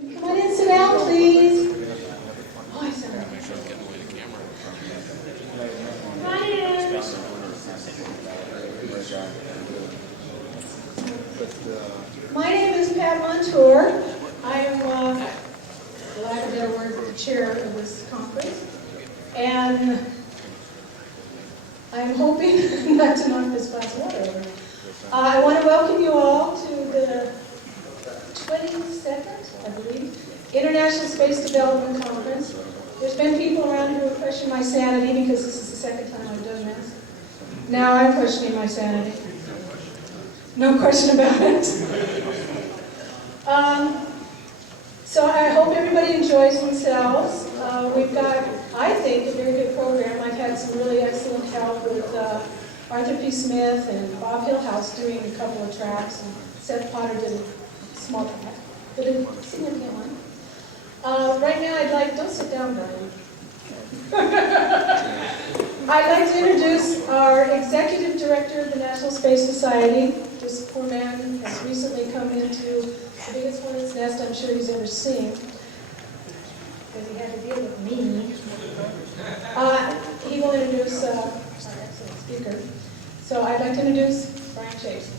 Come on in, sit down, please. Oh, I sound Come on in. My name is Pat Montour. I am, for lack of a better word, the chair of this conference. And I'm hoping not to knock this glass of water over. I want to welcome you all to the 22nd, I believe, International Space Development Conference. There's been people around who have questioned my sanity because this is the second time I've done this. Now I'm questioning my sanity. No question about it. So I hope everybody enjoys themselves. We've got, I think, a very good program. I've had some really excellent help with Arthur P. Smith and Bob Hillhouse doing a couple of tracks, and Seth Potter did a small track, but a significant one. Right now I'd like, don't sit down, Brian. I'd like to introduce our Executive Director of the National Space Society. This poor man has recently come into the biggest hornet's nest I'm sure he's ever seen, because he had to deal with me. He will introduce our excellent speaker. So I'd like to introduce Brian Chase.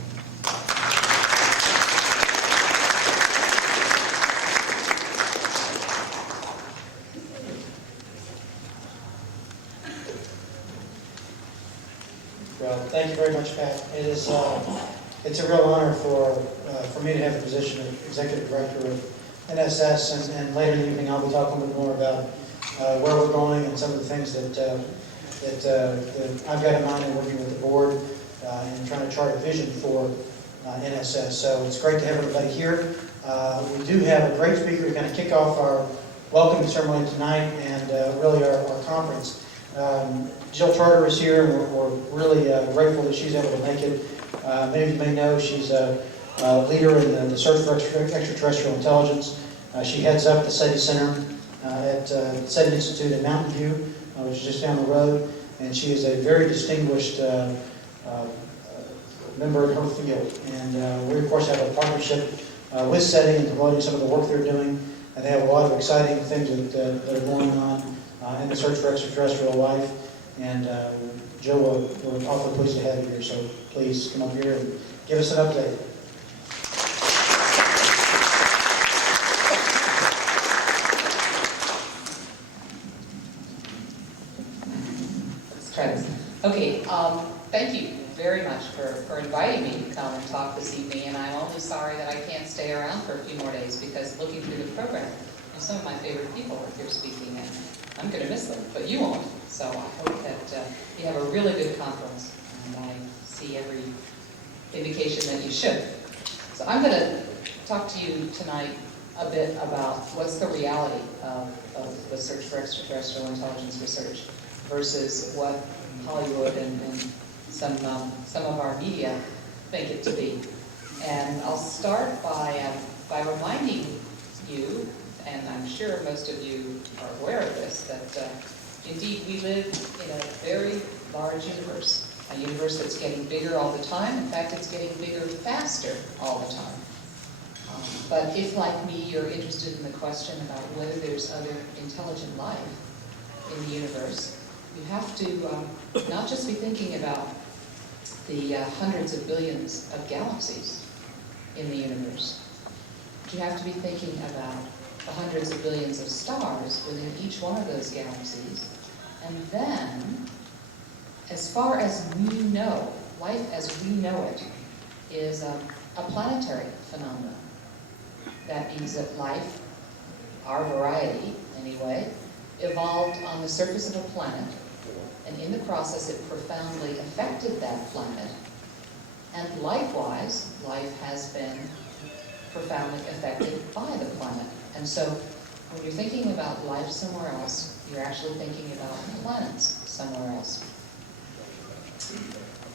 Well, thank you very much, Pat. It is it's a real honor for me to have the position of Executive Director of NSS, and later in the evening I'll be talking a little bit more about where we're going and some of the things that I've got in mind in working with the board and trying to chart a vision for NSS. So it's great to have everybody here. We do have a great speaker to kind of kick off our welcoming ceremony tonight and really our conference. Jill Tarter is here, and we're really grateful that she's able to make it. Many of you may know she's a leader in the search for extraterrestrial intelligence. She heads up the SETI Center at SETI Institute in Mountain View, which is just down the road, and she is a very distinguished member in her field. And we, of course, have a partnership with SETI in promoting some of the work they're doing, and they have a lot of exciting things that are going on in the search for extraterrestrial life. And Joe, we're awfully pleased to have you here, so please come up here and give us an update. Let's try this. Okay, thank you very much for inviting me to come and talk this evening, and I'm only sorry that I can't stay around for a few more days, because looking through the program, some of my favorite people are here speaking, and I'm going to miss them, but you won't. So I hope that you have a really good conference, and I see every indication that you should. So I'm going to talk to you tonight a bit about what's the reality of the search for extraterrestrial intelligence research versus what Hollywood and some of our media think it to be. And I'll start by reminding you, and I'm sure most of you are aware of this, that indeed we live in a very large universe, a universe that's getting bigger all the time. In fact, it's getting bigger faster all the time. But if, like me, you're interested in the question about whether there's other intelligent life in the universe, you have to not just be thinking about the hundreds of billions of galaxies in the universe, but you have to be thinking about the hundreds of billions of stars within each one of those galaxies. And then, as far as we know, life as we know it is a planetary phenomenon. That means that life, our variety anyway, evolved on the surface of a planet, and in the process it profoundly affected that planet. And likewise, life has been profoundly affected by the planet. And so when you're thinking about life somewhere else, you're actually thinking about planets somewhere else.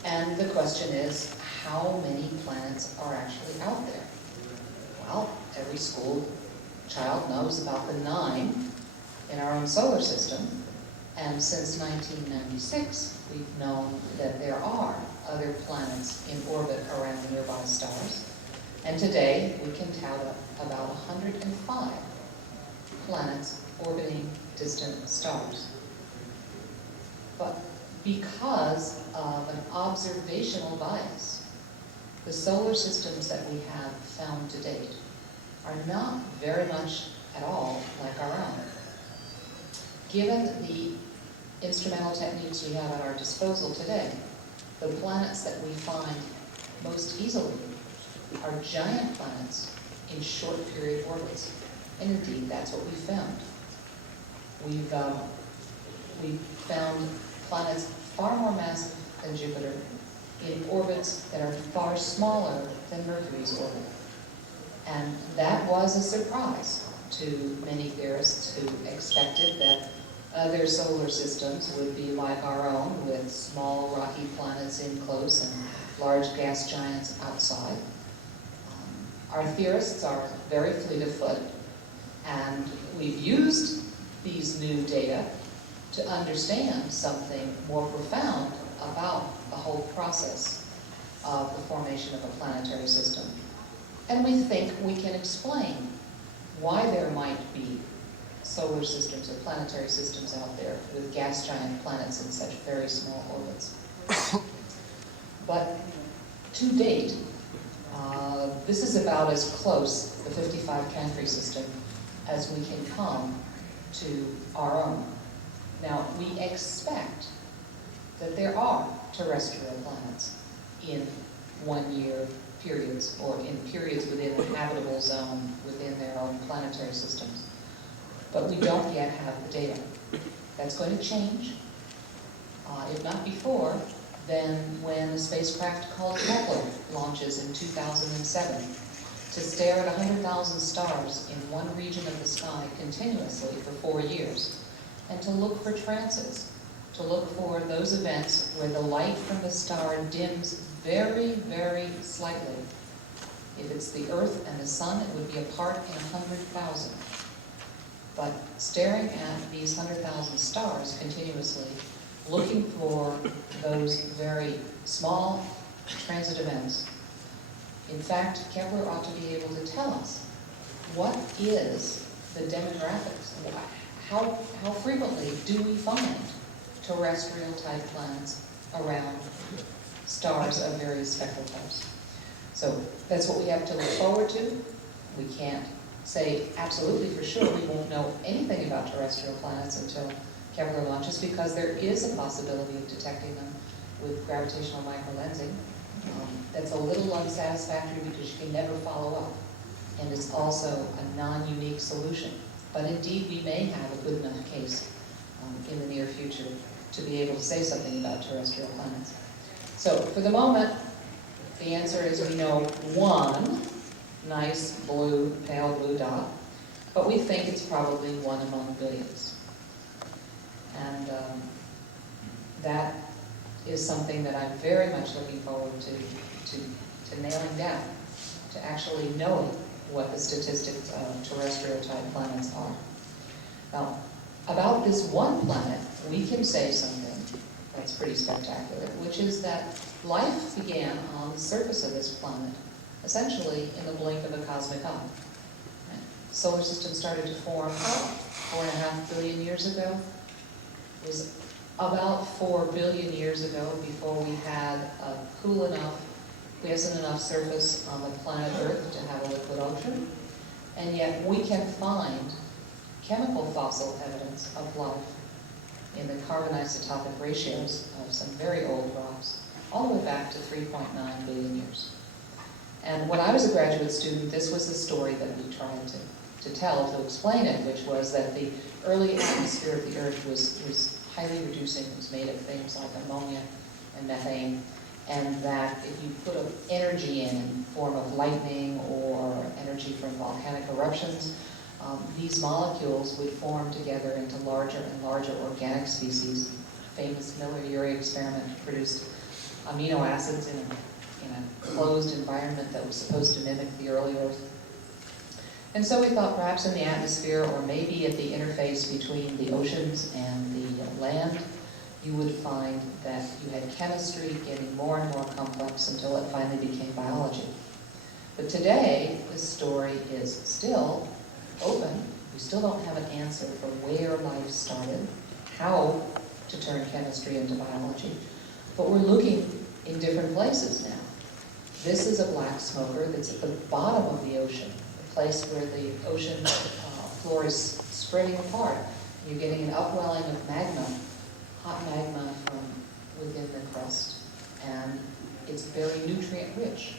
And the question is, how many planets are actually out there? Well, every school child knows about the 9 in our own solar system. And since 1996, we've known that there are other planets in orbit around nearby stars. And today, we can count about 105 planets orbiting distant stars. But because of an observational bias, the solar systems that we have found to date are not very much at all like our own. Given the instrumental techniques we have at our disposal today, the planets that we find most easily are giant planets in short period orbits. And indeed, that's what we found. We've found planets far more massive than Jupiter in orbits that are far smaller than Mercury's orbit. And that was a surprise to many theorists who expected that other solar systems would be like our own, with small rocky planets in close and large gas giants outside. Our theorists are very fleet of foot, and we've used these new data to understand something more profound about the whole process of the formation of a planetary system. And we think we can explain why there might be solar systems or planetary systems out there with gas giant planets in such very small orbits. But to date, this is about as close, the 55 Camphrey system, as we can come to our own. Now, we expect that there are terrestrial planets in 1 year periods, or in periods within a habitable zone within their own planetary systems. But we don't yet have the data. That's going to change, if not before, then when a spacecraft called Kepler launches in 2007 to stare at 100,000 stars in one region of the sky continuously for 4 years, and to look for trances, to look for those events where the light from the star dims very, very slightly. If it's the Earth and the Sun, it would be apart in 100,000. But staring at these 100,000 stars continuously, looking for those very small transit events. In fact, Kepler ought to be able to tell us what is the demographics. How frequently do we find terrestrial type planets around stars of various spectral types? So that's what we have to look forward to. We can't say absolutely for sure we won't know anything about terrestrial planets until Kepler launches, because there is a possibility of detecting them with gravitational microlensing. That's a little unsatisfactory because you can never follow up, and it's also a non-unique solution. But indeed, we may have a good enough case in the near future to be able to say something about terrestrial planets. So for the moment, the answer is we know one nice blue, pale blue dot, but we think it's probably one among billions. And that is something that I'm very much looking forward to nailing down, to actually knowing what the statistics of terrestrial type planets are. Now, about this one planet, we can say something that's pretty spectacular, which is that life began on the surface of this planet, essentially in the blink of a cosmic eye. Right? Solar system started to form 4.5 billion years ago. It was about 4 billion years ago before we had a cool enough, quiescent enough surface on the planet Earth to have a liquid ocean. And yet we can find chemical fossil evidence of life in the carbon isotopic ratios of some very old rocks, all the way back to 3.9 billion years. And when I was a graduate student, this was the story that we tried to tell, to explain it, which was that the early atmosphere of the Earth was highly reducing. It was made of things like ammonia and methane, and that if you put energy in form of lightning or energy from volcanic eruptions, these molecules would form together into larger and larger organic species. The famous Miller-Urey experiment produced amino acids in a closed environment that was supposed to mimic the early Earth. And so we thought perhaps in the atmosphere, or maybe at the interface between the oceans and the land, you would find that you had chemistry getting more and more complex until it finally became biology. But today, the story is still open. We still don't have an answer for where life started, how to turn chemistry into biology, but we're looking in different places now. This is a black smoker that's at the bottom of the ocean, a place where the ocean floor is spreading apart. You're getting an upwelling of magma, hot magma from within the crust, and it's very nutrient rich.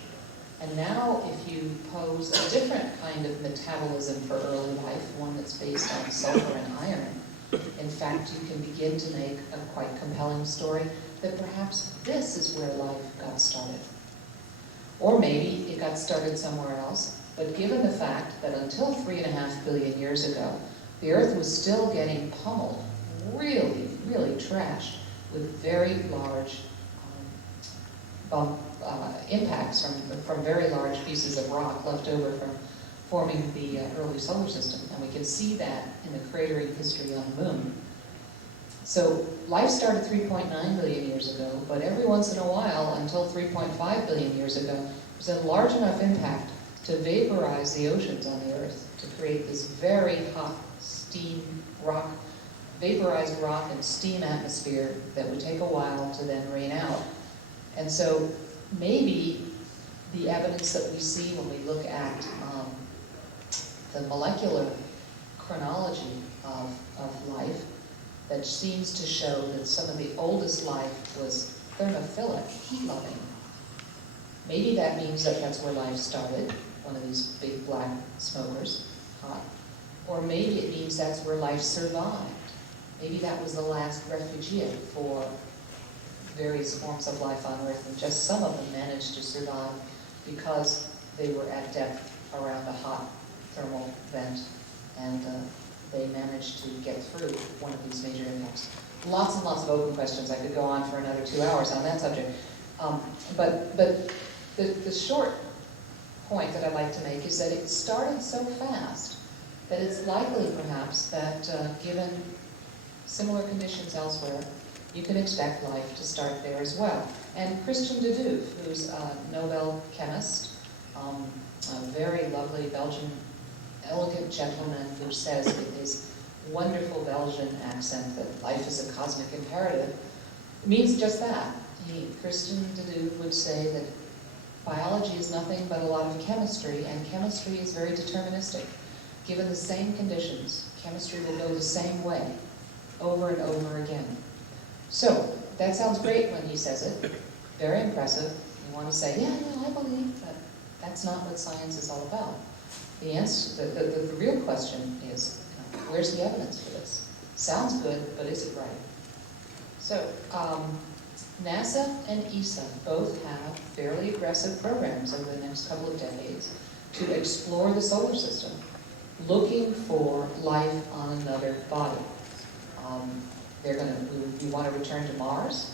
And now if you pose a different kind of metabolism for early life, one that's based on sulfur and iron, in fact you can begin to make a quite compelling story that perhaps this is where life got started. Or maybe it got started somewhere else, but given the fact that until 3.5 billion years ago, the Earth was still getting pummeled, really, really trashed, with very large impacts from very large pieces of rock left over from forming the early solar system. And we can see that in the cratering history on the moon. So life started 3.9 billion years ago, but every once in a while, until 3.5 billion years ago, there was a large enough impact to vaporize the oceans on the Earth, to create this very hot steam rock, vaporized rock and steam atmosphere that would take a while to then rain out. And so maybe the evidence that we see when we look at the molecular chronology of life, that seems to show that some of the oldest life was thermophilic, heat-loving. Maybe that means that that's where life started, one of these big black smokers, hot. Or maybe it means that's where life survived. Maybe that was the last refugia for various forms of life on Earth, and just some of them managed to survive because they were at depth around a hot thermal vent, and they managed to get through one of these major impacts. Lots and lots of open questions. I could go on for another 2 hours on that subject. But the short point that I'd like to make is that it started so fast that it's likely, perhaps, that given similar conditions elsewhere, you can expect life to start there as well. And Christian de Duve, who's a Nobel chemist, a very lovely Belgian, elegant gentleman who says with his wonderful Belgian accent that life is a cosmic imperative, means just that. Christian de Duve would say that biology is nothing but a lot of chemistry, and chemistry is very deterministic. Given the same conditions, chemistry will go the same way, over and over again. So, that sounds great when he says it, very impressive. You want to say, yeah, I believe, but that's not what science is all about. The answer, the real question is, where's the evidence for this? Sounds good, but is it right? So, NASA and ESA both have fairly aggressive programs over the next couple of decades to explore the solar system, looking for life on another body. We want to return to Mars.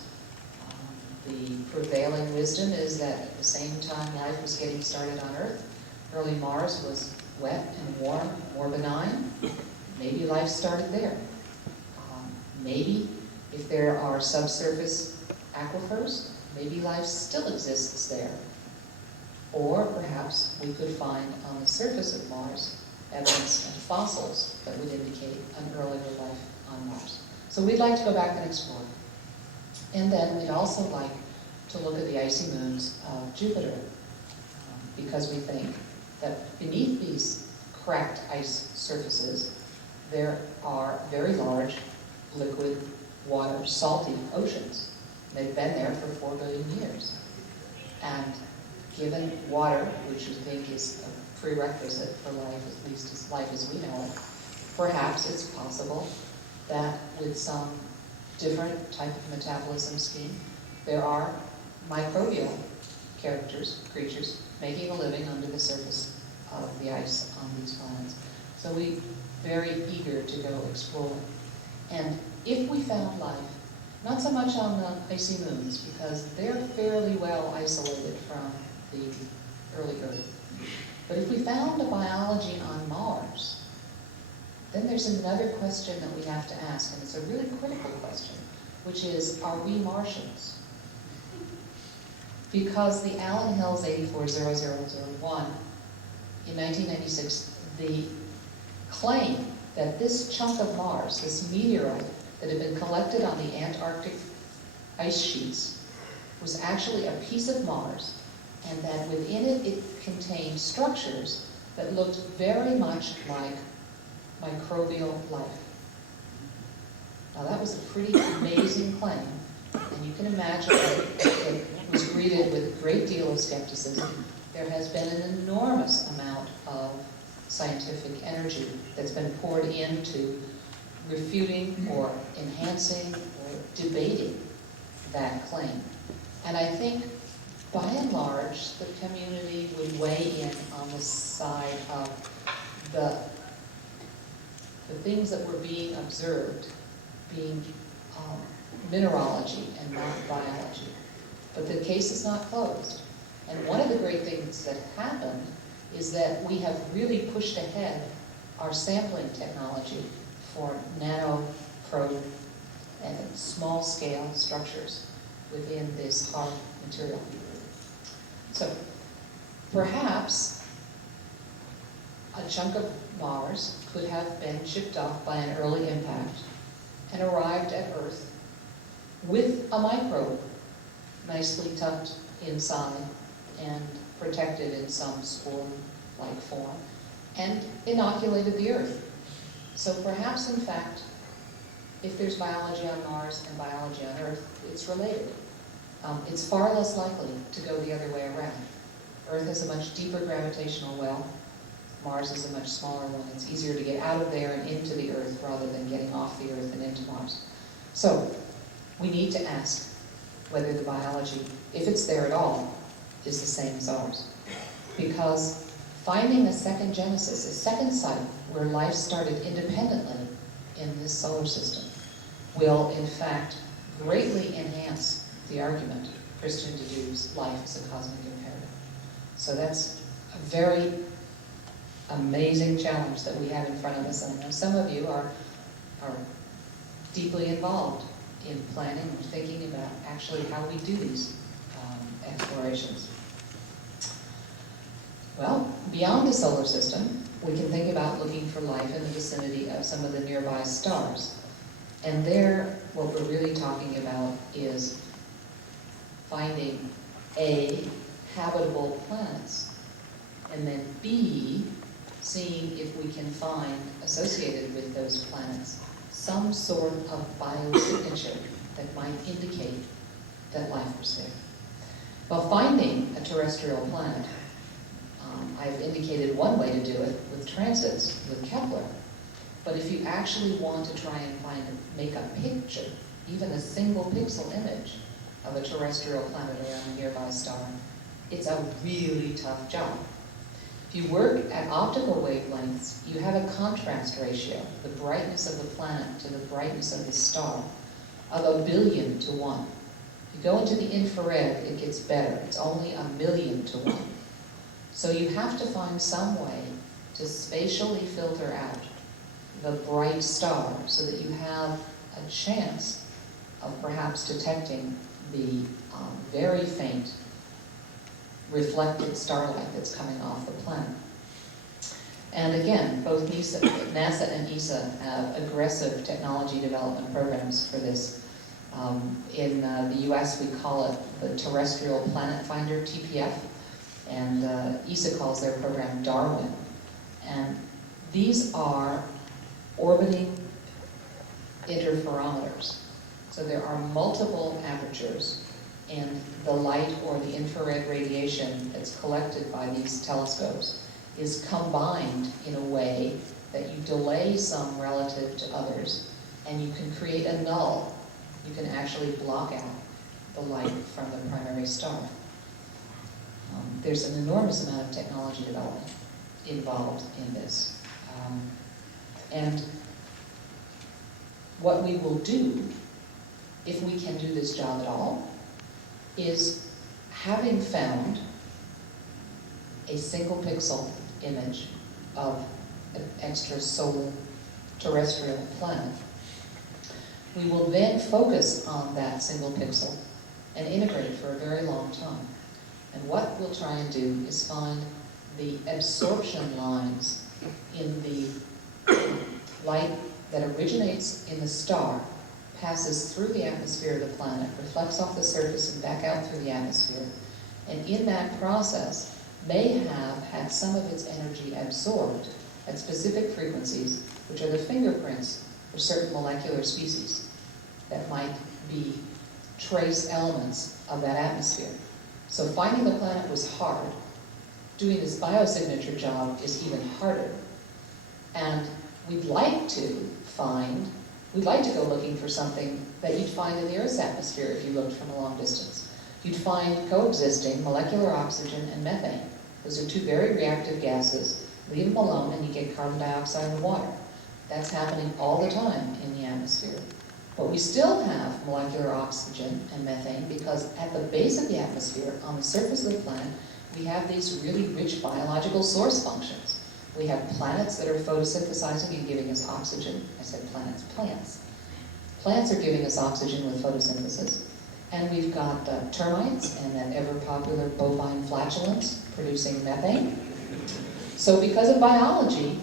The prevailing wisdom is that at the same time life was getting started on Earth, early Mars was wet and warm, more benign. Maybe life started there. Maybe if there are subsurface aquifers, maybe life still exists there. Or perhaps we could find on the surface of Mars evidence of fossils that would indicate an earlier life on Mars. So we'd like to go back and explore. And then we'd also like to look at the icy moons of Jupiter, because we think that beneath these cracked ice surfaces, there are very large liquid water, salty oceans. They've been there for 4 billion years. And given water, which we think is a prerequisite for life, at least as life as we know it, perhaps it's possible that with some different type of metabolism scheme, there are microbial creatures, making a living under the surface of the ice on these planets. So we're very eager to go explore. And if we found life, not so much on the icy moons, because they're fairly well isolated from the early Earth. But if we found a biology on Mars, then there's another question that we have to ask, and it's a really critical question, which is, are we Martians? because the Allen Hills 840001, in 1996, the claim that this chunk of Mars, this meteorite that had been collected on the Antarctic ice sheets, was actually a piece of Mars, and that within it, it contained structures that looked very much like microbial life. Now that was a pretty amazing claim, and you can imagine that it was greeted with a great deal of skepticism. There has been an enormous amount of scientific energy that's been poured into refuting or enhancing or debating that claim. And I think, by and large, the community would weigh in on the side of the things that were being observed being mineralogy and not biology. But the case is not closed. And one of the great things that happened is that we have really pushed ahead our sampling technology for nano-probe and small-scale structures within this hard material. So perhaps a chunk of Mars could have been chipped off by an early impact and arrived at Earth with a microbe nicely tucked inside and protected in some spore-like form, and inoculated the Earth. So perhaps, in fact, if there's biology on Mars and biology on Earth, it's related. It's far less likely to go the other way around. Earth has a much deeper gravitational well. Mars is a much smaller one. It's easier to get out of there and into the Earth rather than getting off the Earth and into Mars. So we need to ask whether the biology, if it's there at all, is the same as ours. Because finding a second genesis, a second site where life started independently in this solar system, will in fact greatly enhance the argument Christian deduces life is a cosmic imperative. So that's a very amazing challenge that we have in front of us. And I know some of you are deeply involved in planning or thinking about actually how we do these explorations. Well, beyond the solar system, we can think about looking for life in the vicinity of some of the nearby stars. And there, what we're really talking about is finding A, habitable planets, and then B, seeing if we can find, associated with those planets, some sort of biosignature that might indicate that life was there. Well, finding a terrestrial planet, I've indicated one way to do it with transits, with Kepler. But if you actually want to try and make a picture, even a single pixel image of a terrestrial planet around a nearby star, it's a really tough job. If you work at optical wavelengths, you have a contrast ratio, the brightness of the planet to the brightness of the star, of 1,000,000,000 to 1. If you go into the infrared, it gets better. It's only 1,000,000 to 1. So you have to find some way to spatially filter out the bright star so that you have a chance of perhaps detecting the very faint reflected starlight that's coming off the planet. And again, both NASA and ESA have aggressive technology development programs for this. In the US, we call it the Terrestrial Planet Finder, TPF, and ESA calls their program Darwin. And these are orbiting interferometers. So there are multiple apertures, and the light or the infrared radiation that's collected by these telescopes is combined in a way that you delay some relative to others, and you can create a null. You can actually block out the light from the primary star. There's an enormous amount of technology development involved in this. And what we will do, if we can do this job at all, is having found a single pixel image of an extrasolar terrestrial planet, we will then focus on that single pixel and integrate it for a very long time. And what we'll try and do is find the absorption lines in the light that originates in the star, passes through the atmosphere of the planet, reflects off the surface and back out through the atmosphere, and in that process may have had some of its energy absorbed at specific frequencies, which are the fingerprints for certain molecular species that might be trace elements of that atmosphere. So finding the planet was hard. Doing this biosignature job is even harder. And we'd like to go looking for something that you'd find in the Earth's atmosphere if you looked from a long distance. You'd find coexisting molecular oxygen and methane. Those are two very reactive gases. Leave them alone and you get carbon dioxide and water. That's happening all the time in the atmosphere. But we still have molecular oxygen and methane because at the base of the atmosphere, on the surface of the planet, we have these really rich biological source functions. We have planets that are photosynthesizing and giving us oxygen. I said planets, plants. Plants are giving us oxygen with photosynthesis. And we've got termites and that ever-popular bovine flatulence producing methane. So because of biology,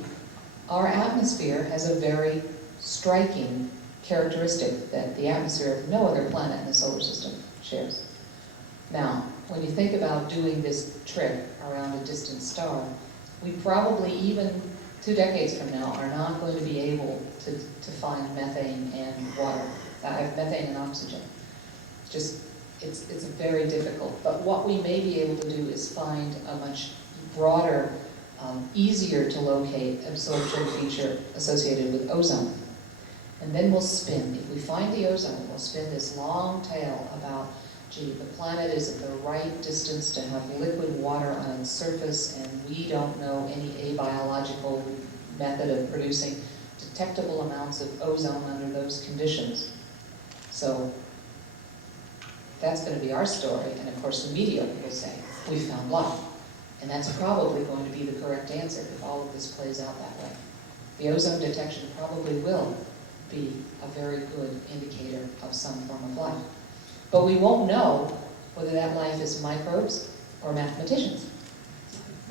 our atmosphere has a very striking characteristic that the atmosphere of no other planet in the solar system shares. Now, when you think about doing this trip around a distant star, we probably, even 2 decades from now, are not going to be able to find methane and water, methane and oxygen. It's very difficult. But what we may be able to do is find a much broader, easier to locate absorption feature associated with ozone. And then we'll spin. If we find the ozone, we'll spin this long tail about, gee, the planet is at the right distance to have liquid water on its surface, and we don't know any abiological method of producing detectable amounts of ozone under those conditions. So that's going to be our story, and of course the media will say, we found life. And that's probably going to be the correct answer if all of this plays out that way. The ozone detection probably will be a very good indicator of some form of life. But we won't know whether that life is microbes or mathematicians.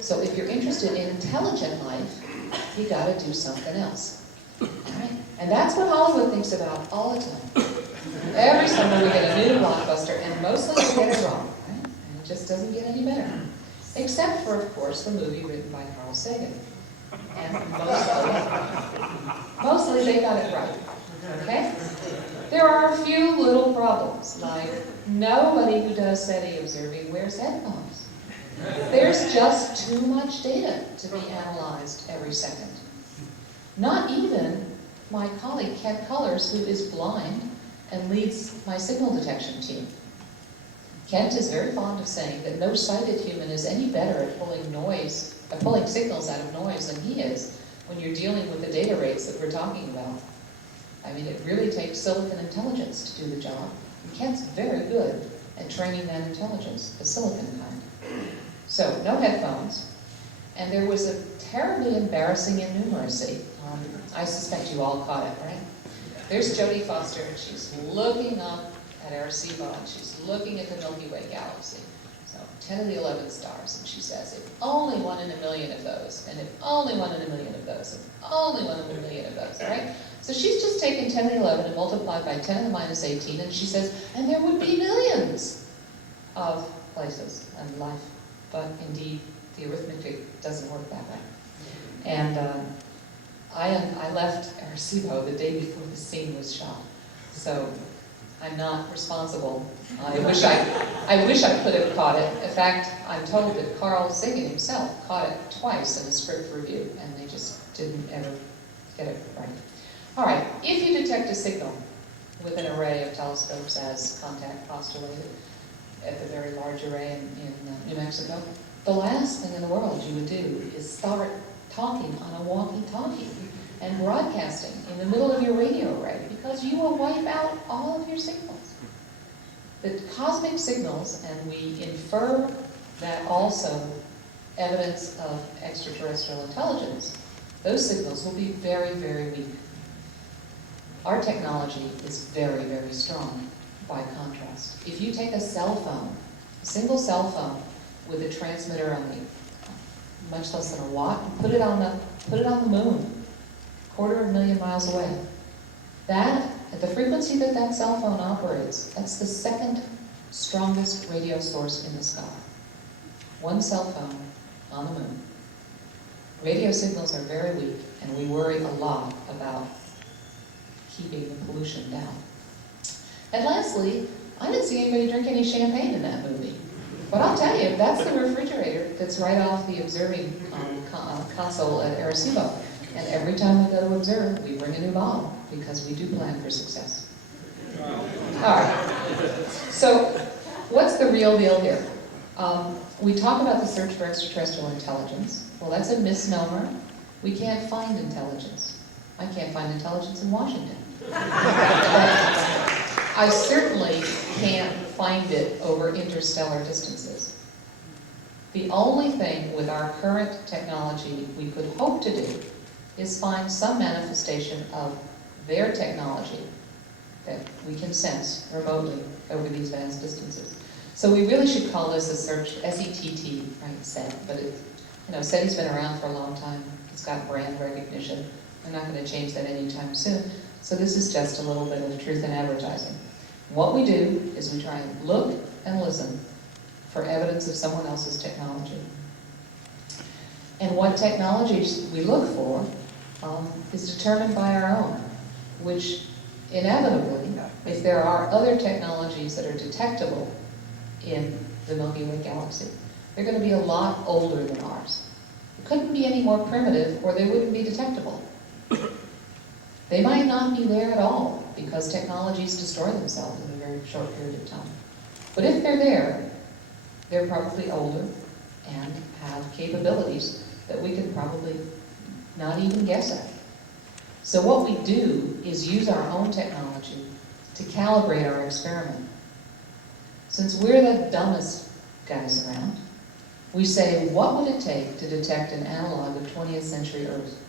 So if you're interested in intelligent life, you got to do something else. Right? And that's what Hollywood thinks about all the time. Every summer we get a new blockbuster, and mostly we get it wrong. Right? And it just doesn't get any better. Except for, of course, the movie written by Carl Sagan. And mostly they got it right. Okay? There are a few little problems, like nobody who does SETI observing wears headphones. There's just too much data to be analyzed every second. Not even my colleague Kent Cullers, who is blind and leads my signal detection team. Kent is very fond of saying that no sighted human is any better at pulling signals out of noise than he is when you're dealing with the data rates that we're talking about. I mean, it really takes silicon intelligence to do the job. And Kent's very good at training that intelligence, the silicon kind. So, no headphones. And there was a terribly embarrassing innumeracy. I suspect you all caught it, right? There's Jodie Foster, and she's looking up at Arecibo, and she's looking at the Milky Way galaxy. So 10 of the 11 stars, and she says, if only 1 in a million of those, and if only 1 in a million of those, if only 1 in a million of those, right? So she's just taken 10 to the 11 and multiplied by 10 to the minus 18, and she says, and there would be millions of places and life. But indeed, the arithmetic doesn't work that way. And I left Arecibo the day before the scene was shot. So I'm not responsible. I wish I could have caught it. In fact, I'm told that Carl Sagan himself caught it twice in a script review, and they just didn't ever get it right. All right, if you detect a signal with an array of telescopes as contact postulated at the very large array in New Mexico, the last thing in the world you would do is start talking on a walkie-talkie and broadcasting in the middle of your radio array, because you will wipe out all of your signals. The cosmic signals, and we infer that also evidence of extraterrestrial intelligence, those signals will be very, very weak. Our technology is very, very strong by contrast. If you take a cell phone, a single cell phone, with a transmitter only much less than a watt, and put it on the moon, 250,000 miles away. That, at the frequency that that cell phone operates, that's the second strongest radio source in the sky. One cell phone on the moon. Radio signals are very weak, and we worry a lot about keeping the pollution down. And lastly, I didn't see anybody drink any champagne in that movie. But I'll tell you, that's the refrigerator that's right off the observing console at Arecibo. And every time we go to observe, we bring a new bottle, because we do plan for success. All right. So, what's the real deal here? We talk about the search for extraterrestrial intelligence. Well, that's a misnomer. We can't find intelligence. I can't find intelligence in Washington. But I certainly can't find it over interstellar distances. The only thing with our current technology we could hope to do is find some manifestation of their technology that we can sense remotely over these vast distances. So we really should call this a search, SETT, right, SET, but it, SETI's been around for a long time. It's got brand recognition. They're not going to change that anytime soon. So this is just a little bit of truth in advertising. What we do is we try and look and listen for evidence of someone else's technology. And what technologies we look for is determined by our own, which inevitably, if there are other technologies that are detectable in the Milky Way galaxy, they're going to be a lot older than ours. It couldn't be any more primitive or they wouldn't be detectable. They might not be there at all because technologies destroy themselves in a very short period of time. But if they're there, they're probably older and have capabilities that we could probably not even guess at. So what we do is use our own technology to calibrate our experiment. Since we're the dumbest guys around, we say, what would it take to detect an analog of 20th century Earth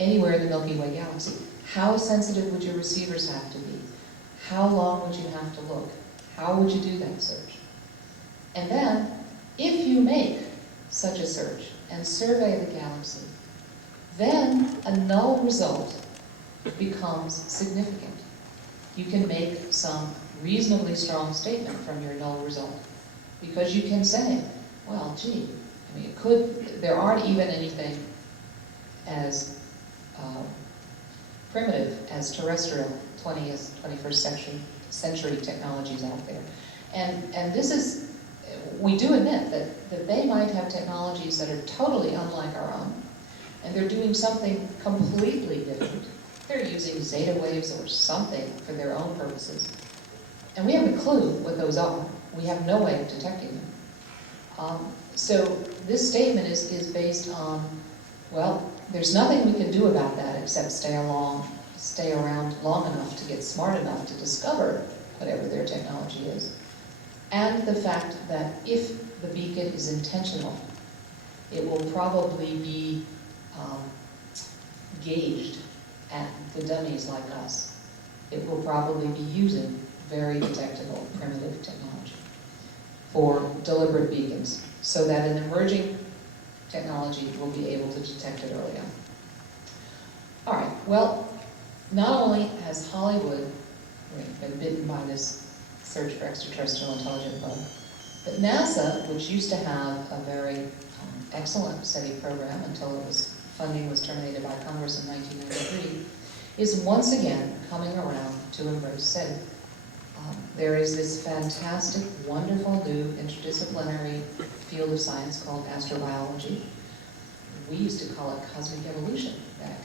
anywhere in the Milky Way galaxy? How sensitive would your receivers have to be? How long would you have to look? How would you do that search? And then, if you make such a search and survey the galaxy, then a null result becomes significant. You can make some reasonably strong statement from your null result, because you can say, well, gee, I mean, there aren't even anything as primitive as terrestrial 20th, 21st century technologies out there. And this is, we do admit that they might have technologies that are totally unlike our own, and they're doing something completely different. They're using zeta waves or something for their own purposes. And we haven't a clue what those are. We have no way of detecting them. So this statement is based on, well, there's nothing we can do about that except stay around long enough to get smart enough to discover whatever their technology is. And the fact that if the beacon is intentional, it will probably be gauged at the dummies like us. It will probably be using very detectable primitive technology for deliberate beacons, so that an emerging technology will be able to detect it early on. All right, well, not only has Hollywood been bitten by this search for extraterrestrial intelligent bug, but NASA, which used to have a very excellent SETI program until funding was terminated by Congress in 1993, is once again coming around to embrace SETI. There is this fantastic, wonderful new interdisciplinary field of science called astrobiology. We used to call it cosmic evolution back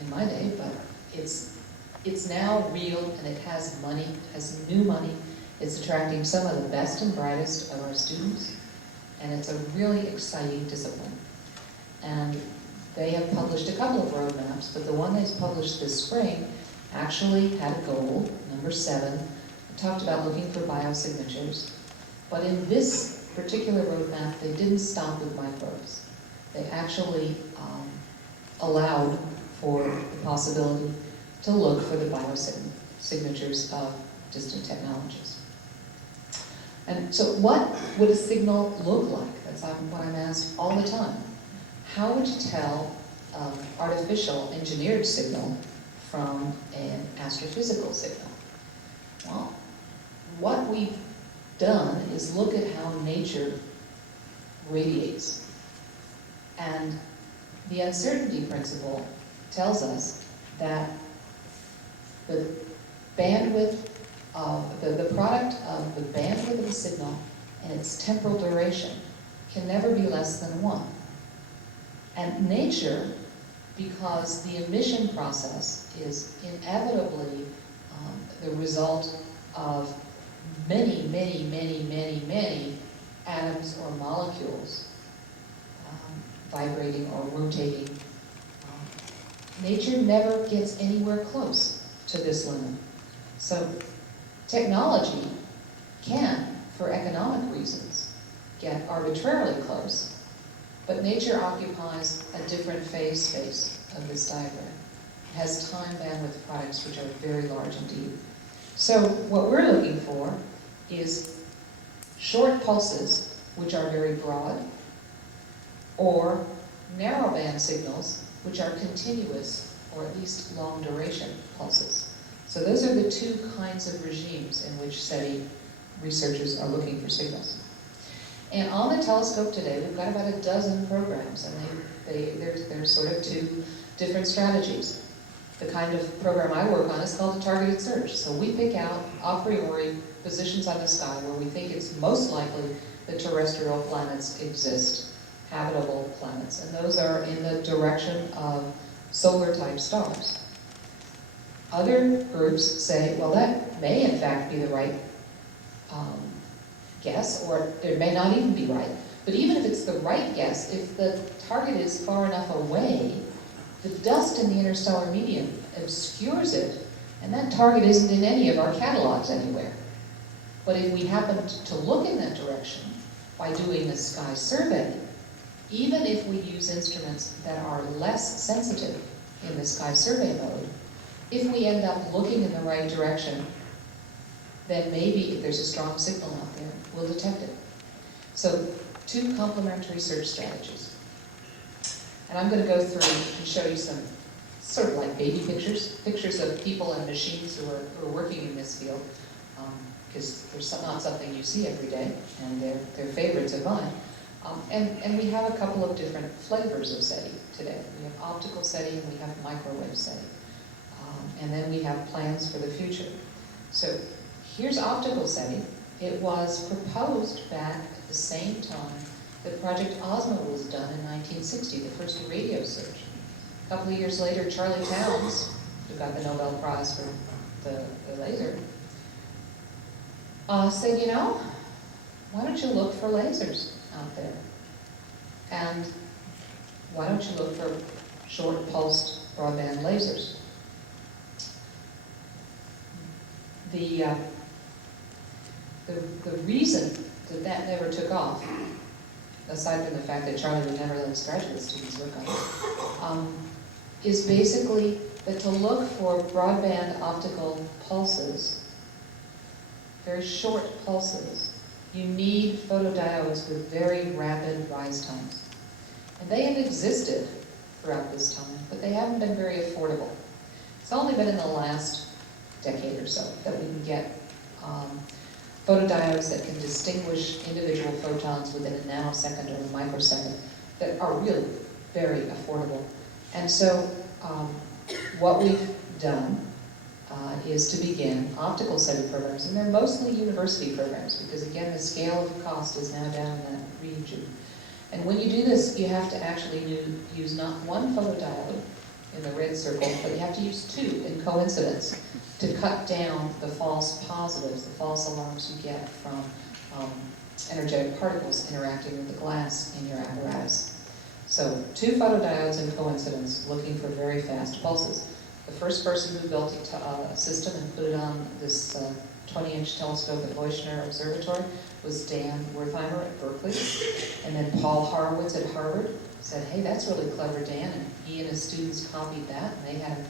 in my day, but it's now real, and it has money, it has new money. It's attracting some of the best and brightest of our students, and it's a really exciting discipline. And they have published a couple of roadmaps, but the one they published this spring actually had a goal, number 7. It talked about looking for biosignatures. But in this particular roadmap, they didn't stop with microbes. They actually allowed for the possibility to look for the biosignatures of distant technologies. And so what would a signal look like? That's what I'm asked all the time. How would you tell artificial engineered signal from an astrophysical signal? Well, what we've done is look at how nature radiates. And the uncertainty principle tells us that the bandwidth of the product of the bandwidth of a signal and its temporal duration can never be less than 1. And nature, because the emission process is inevitably the result of many, many, many, many, many atoms or molecules vibrating or rotating, nature never gets anywhere close to this limit. So technology can, for economic reasons, get arbitrarily close, but nature occupies a different phase space of this diagram. It has time bandwidth products which are very large indeed. So what we're looking for is short pulses which are very broad, or narrowband signals which are continuous or at least long duration pulses. So those are the two kinds of regimes in which SETI researchers are looking for signals. And on the telescope today, we've got about a dozen programs, and they're sort of two different strategies. The kind of program I work on is called a targeted search. So we pick out a priori positions on the sky where we think it's most likely that terrestrial planets exist, habitable planets, and those are in the direction of solar-type stars. Other groups say, well, that may in fact be the right guess, or it may not even be right. But even if it's the right guess, if the target is far enough away, the dust in the interstellar medium obscures it, and that target isn't in any of our catalogs anywhere. But if we happen to look in that direction by doing a sky survey, even if we use instruments that are less sensitive in the sky survey mode, if we end up looking in the right direction, then maybe if there's a strong signal out there, we'll detect it. So, two complementary search strategies. And I'm going to go through and show you some sort of like baby pictures, pictures of people and machines who are working in this field, because there's not something you see every day, and they're favorites of mine. And we have a couple of different flavors of SETI today. We have optical SETI and we have microwave SETI. And then we have plans for the future. So here's optical SETI. It was proposed back at the same time that Project Ozma was done in 1960, the first radio search. A couple of years later, Charlie Towns, who got the Nobel Prize for the laser, said, you know, why don't you look for lasers out there? And why don't you look for short pulsed broadband lasers? The reason that never took off, aside from the fact that Charlie would never let his graduate students work on it, is basically that to look for broadband optical pulses, very short pulses, you need photodiodes with very rapid rise times. And they have existed throughout this time, but they haven't been very affordable. It's only been in the last decade or so that we can get photodiodes that can distinguish individual photons within a nanosecond or a microsecond that are really very affordable. And so what we've done is to begin optical SETI programs, and they're mostly university programs because, again, the scale of cost is now down in that region. And when you do this, you have to actually use not one photodiode in the red circle, but you have to use two in coincidence to cut down the false positives, the false alarms you get from energetic particles interacting with the glass in your apparatus. So 2 photodiodes in coincidence looking for very fast pulses. The first person who built a system and put it on this 20-inch telescope at Leuschner Observatory was Dan Wertheimer at Berkeley. And then Paul Horowitz at Harvard said, hey, that's really clever, Dan. And he and his students copied that, and they had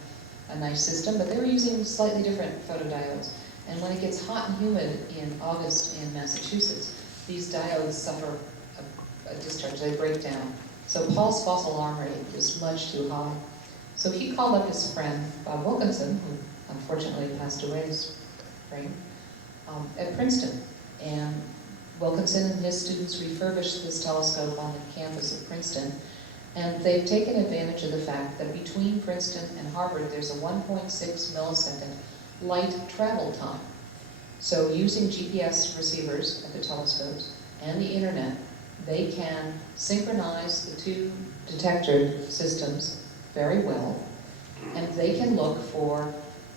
a nice system, but they were using slightly different photodiodes. And when it gets hot and humid in August in Massachusetts, these diodes suffer a discharge, they break down. So Paul's false alarm rate was much too high. So he called up his friend, Bob Wilkinson, who unfortunately passed away this spring, at Princeton. And Wilkinson and his students refurbished this telescope on the campus of Princeton. And they've taken advantage of the fact that between Princeton and Harvard, there's a 1.6 millisecond light travel time. So using GPS receivers at the telescopes and the internet, they can synchronize the two detector systems very well, and they can look for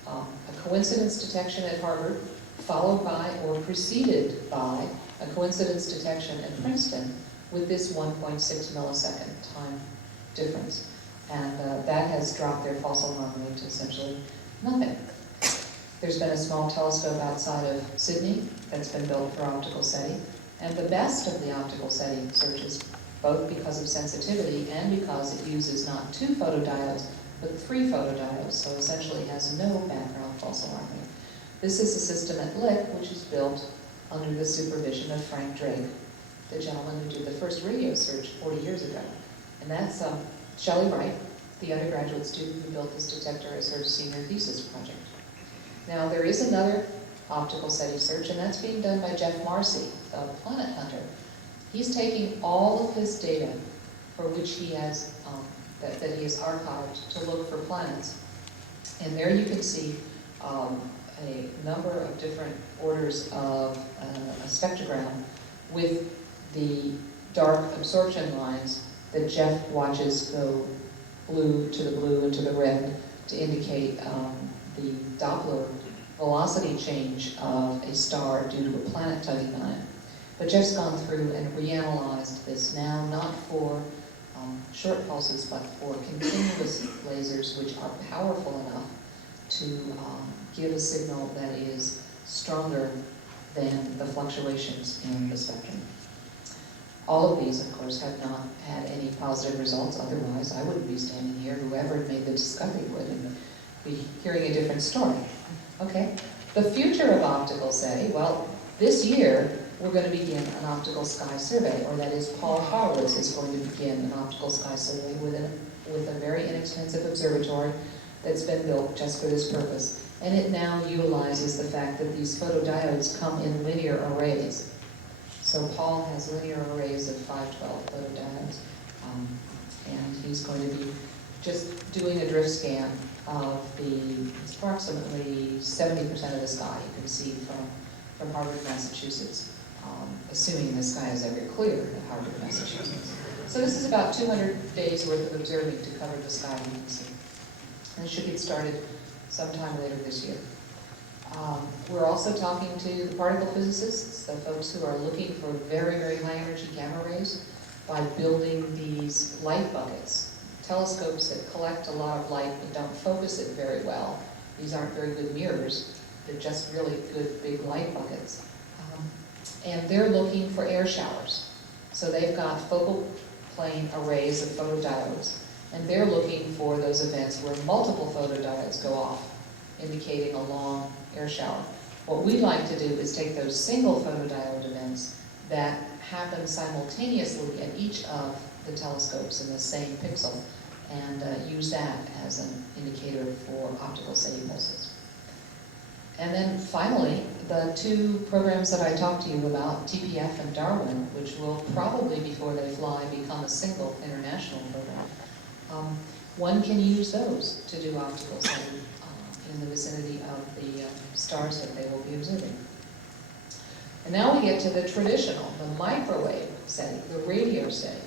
a coincidence detection at Harvard, followed by or preceded by a coincidence detection at Princeton with this 1.6 millisecond time difference. And that has dropped their false alarm rate to essentially nothing. There's been a small telescope outside of Sydney that's been built for optical SETI, and the best of the optical SETI searches, both because of sensitivity and because it uses not 2 photodiodes, but 3 photodiodes, so essentially has no background false alarm rate. This is a system at Lick, which is built under the supervision of Frank Drake, the gentleman who did the first radio search 40 years ago. And that's Shelley Wright, the undergraduate student who built this detector as her senior thesis project. Now, there is another optical SETI search, and that's being done by Jeff Marcy, the planet hunter. He's taking all of his data for which he has, that he has archived to look for planets. And there you can see a number of different orders of a spectrogram with the dark absorption lines that Jeff watches go blue to the blue and to the red to indicate the Doppler velocity change of a star due to a planet tugging on it. But Jeff's gone through and reanalyzed this now, not for short pulses, but for continuous lasers, which are powerful enough to give a signal that is stronger than the fluctuations in the spectrum. All of these, of course, have not had any positive results. Otherwise, I wouldn't be standing here. Whoever made the discovery would, and be hearing a different story. Okay, the future of optical SETI, well, this year we're going to begin an optical sky survey, or that is Paul Horowitz is going to begin an optical sky survey with a very inexpensive observatory that's been built just for this purpose. And it now utilizes the fact that these photodiodes come in linear arrays. So Paul has linear arrays of 512 photodiodes, and he's going to be just doing a drift scan of it's approximately 70% of the sky you can see from Harvard, Massachusetts, assuming the sky is ever clear at Harvard, Massachusetts. So this is about 200 days worth of observing to cover the sky you can see. And it should get started sometime later this year. We're also talking to the particle physicists, the folks who are looking for very, very high energy gamma rays, by building these light buckets. Telescopes that collect a lot of light but don't focus it very well. These aren't very good mirrors. They're just really good big light buckets. And they're looking for air showers. So they've got focal plane arrays of photodiodes, and they're looking for those events where multiple photodiodes go off, indicating a long air shower. What we'd like to do is take those single photodiode events that happen simultaneously at each of the telescopes in the same pixel, and use that as an indicator for optical SETI pulses. And then finally, the 2 programs that I talked to you about, TPF and Darwin, which will probably, before they fly, become a single international program. One can use those to do optical SETI in the vicinity of the stars that they will be observing. And now we get to the traditional, the microwave SETI, the radio SETI.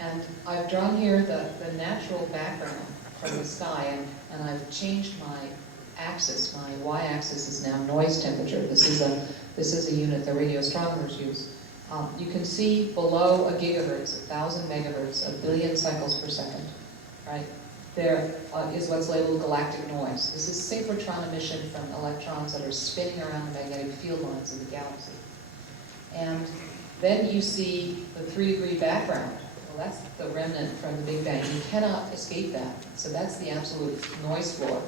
And I've drawn here the natural background from the sky, and I've changed my axis. My y-axis is now noise temperature. This is a unit the radio astronomers use. You can see below a gigahertz, 1,000 megahertz, a billion cycles per second, right? There is what's labeled galactic noise. This is synchrotron emission from electrons that are spinning around the magnetic field lines of the galaxy. And then you see the 3-degree background. Well, that's the remnant from the Big Bang. You cannot escape that. So that's the absolute noise floor.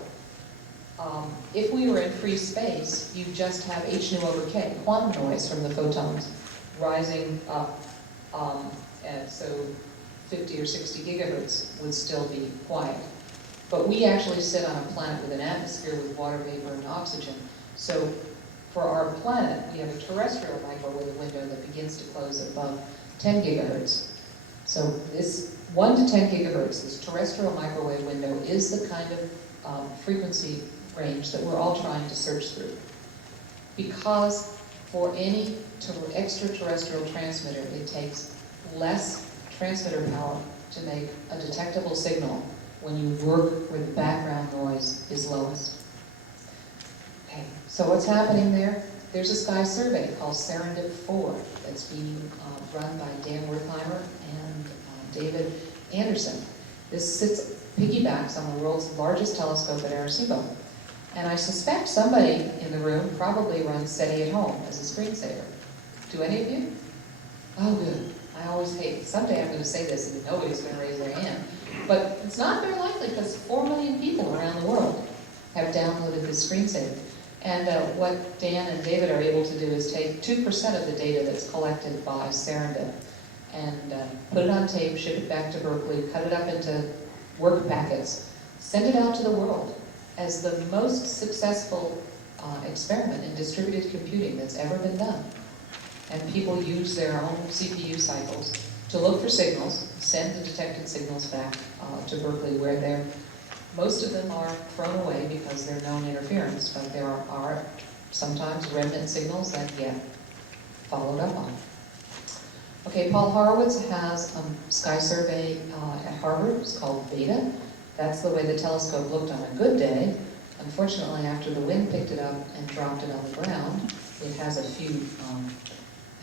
If we were in free space, you just have h nu over k, quantum noise from the photons rising up, and so 50 or 60 gigahertz would still be quiet. But we actually sit on a planet with an atmosphere with water vapor and oxygen. So for our planet, we have a terrestrial microwave window that begins to close at above 10 gigahertz. So this 1 to 10 gigahertz, this terrestrial microwave window, is the kind of frequency range that we're all trying to search through. Because for any extraterrestrial transmitter, it takes less transmitter power to make a detectable signal when you work where the background noise is lowest. Okay, so what's happening there? There's a sky survey called Serendip 4 that's being run by Dan Wertheimer and David Anderson. This piggybacks on the world's largest telescope at Arecibo. And I suspect somebody in the room probably runs SETI at home as a screensaver. Do any of you? Oh, good. I always hate, someday I'm going to say this and nobody's going to raise their hand. But it's not very likely because 4 million people around the world have downloaded this screensaver. And what Dan and David are able to do is take 2% of the data that's collected by Serendip and put it on tape, ship it back to Berkeley, cut it up into work packets, send it out to the world as the most successful experiment in distributed computing that's ever been done. And people use their own CPU cycles to look for signals, send the detected signals back to Berkeley, where most of them are thrown away because they're known interference, but there are sometimes remnant signals that get followed up on. Okay, Paul Horowitz has a sky survey at Harvard. It's called Beta. That's the way the telescope looked on a good day. Unfortunately, after the wind picked it up and dropped it on the ground, it has a few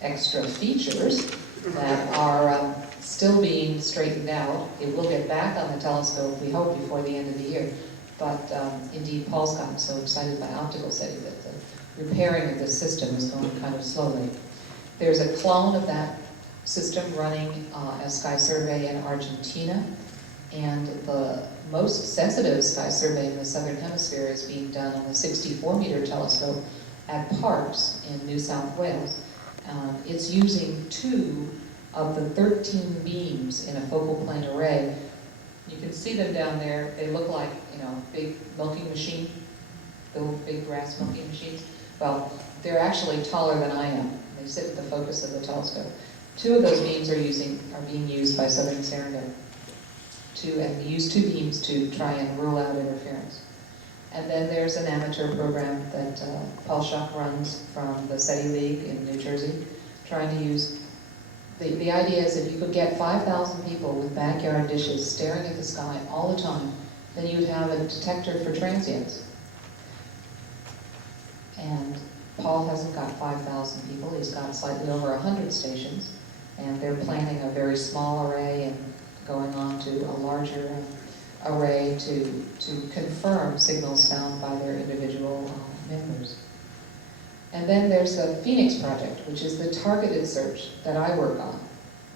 extra features that are still being straightened out. It will get back on the telescope, we hope, before the end of the year. But indeed, Paul's gotten so excited by optical SETI that the repairing of the system is going kind of slowly. There's a clone of that system running a sky survey in Argentina, and the most sensitive sky survey in the southern hemisphere is being done on the 64-meter telescope at Parkes in New South Wales. It's using 2 of the 13 beams in a focal plane array. You can see them down there. They look like, big milking machine, the big brass milking machines. Well, they're actually taller than I am. They sit at the focus of the telescope. 2 of those beams are being used by Southern Serendip and use 2 beams to try and rule out interference. And then there's an amateur program that Paul Schuck runs from the SETI League in New Jersey, trying to use, the idea is if you could get 5,000 people with backyard dishes staring at the sky all the time, then you'd have a detector for transients. And Paul hasn't got 5,000 people, he's got slightly over 100 stations, and they're planning a very small array and going on to a larger array to confirm signals found by their individual members. And then there's the Phoenix Project, which is the targeted search that I work on.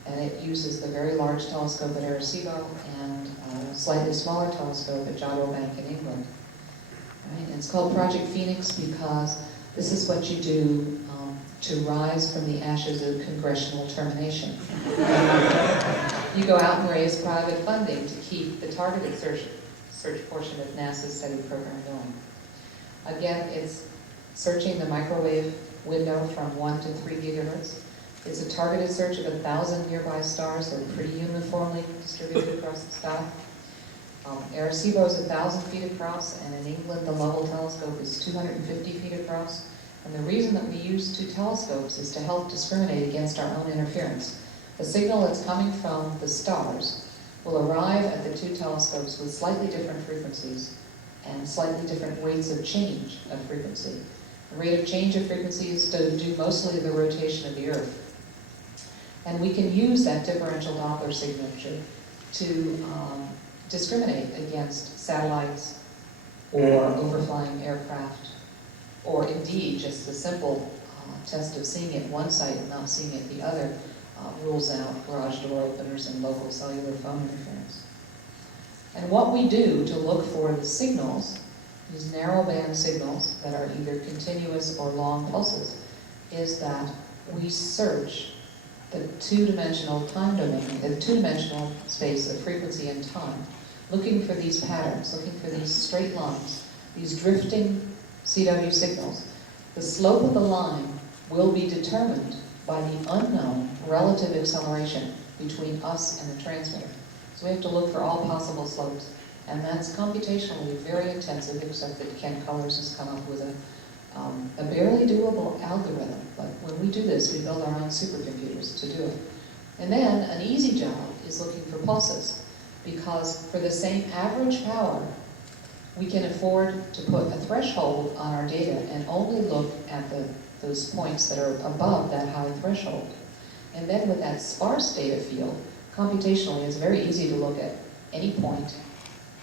And it uses the very large telescope at Arecibo and a slightly smaller telescope at Jodrell Bank in England. Right? And it's called Project Phoenix because this is what you do to rise from the ashes of congressional termination. You go out and raise private funding to keep the targeted search portion of NASA's SETI program going. Again, it's searching the microwave window from 1 to 3 gigahertz. It's a targeted search of 1,000 nearby stars that are pretty uniformly distributed across the sky. Arecibo is 1,000 feet across, and in England the Lovell telescope is 250 feet across. And the reason that we use 2 telescopes is to help discriminate against our own interference. The signal that's coming from the stars will arrive at the 2 telescopes with slightly different frequencies and slightly different rates of change of frequency. The rate of change of frequency is due mostly to the rotation of the Earth. And we can use that differential Doppler signature to discriminate against satellites or overflying aircraft, or indeed just the simple test of seeing it one site and not seeing it the other rules out garage door openers and local cellular phone interference. And what we do to look for the signals these narrow band signals that are either continuous or long pulses, is that we search the two-dimensional time domain, the two-dimensional space of frequency and time, looking for these patterns, looking for these straight lines, these drifting CW signals. The slope of the line will be determined by the unknown relative acceleration between us and the transmitter. So we have to look for all possible slopes. And that's computationally very intensive, except that Ken Colors has come up with a barely doable algorithm. But when we do this, we build our own supercomputers to do it. And then an easy job is looking for pulses, because for the same average power, we can afford to put a threshold on our data and only look at those points that are above that high threshold. And then with that sparse data field, computationally, it's very easy to look at any point,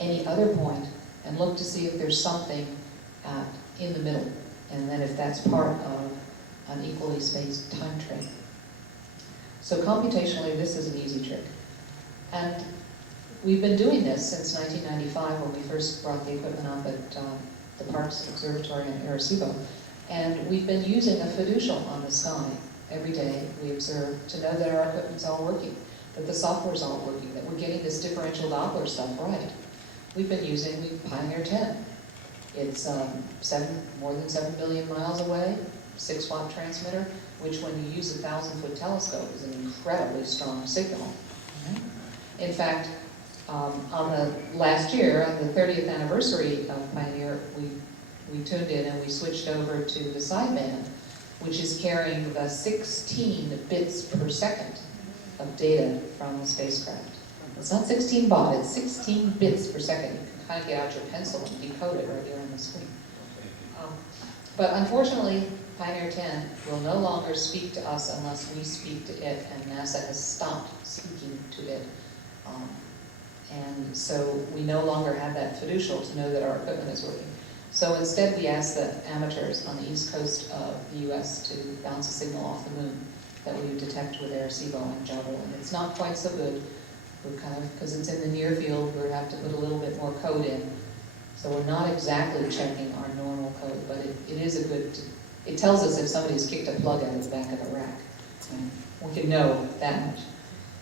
any other point, and look to see if there's something in the middle, and then if that's part of an equally spaced time train. So computationally, this is an easy trick. And we've been doing this since 1995, when we first brought the equipment up at the Parks Observatory in Arecibo. And we've been using a fiducial on the sky every day. We observe to know that our equipment's all working, that the software's all working, that we're getting this differential Doppler stuff right. We've been using Pioneer 10. It's more than 7 billion miles away, 6-watt transmitter, which when you use a 1,000-foot telescope is an incredibly strong signal. Right? In fact, on the last year, on the 30th anniversary of Pioneer, we tuned in and we switched over to the sideband, which is carrying the 16 bits per second of data from the spacecraft. It's not 16 baud, it's 16 bits per second. You can kind of get out your pencil and decode it right here on the screen. But unfortunately, Pioneer 10 will no longer speak to us unless we speak to it, and NASA has stopped speaking to it. And so we no longer have that fiducial to know that our equipment is working. So instead we asked the amateurs on the east coast of the US to bounce a signal off the moon that we would detect with Arecibo and Jodl. And it's not quite so good. We're kind of, because it's in the near field, we have to put a little bit more code in. So we're not exactly checking our normal code, but it is a good, it tells us if somebody's kicked a plug out of the back of a rack. And we can know that much.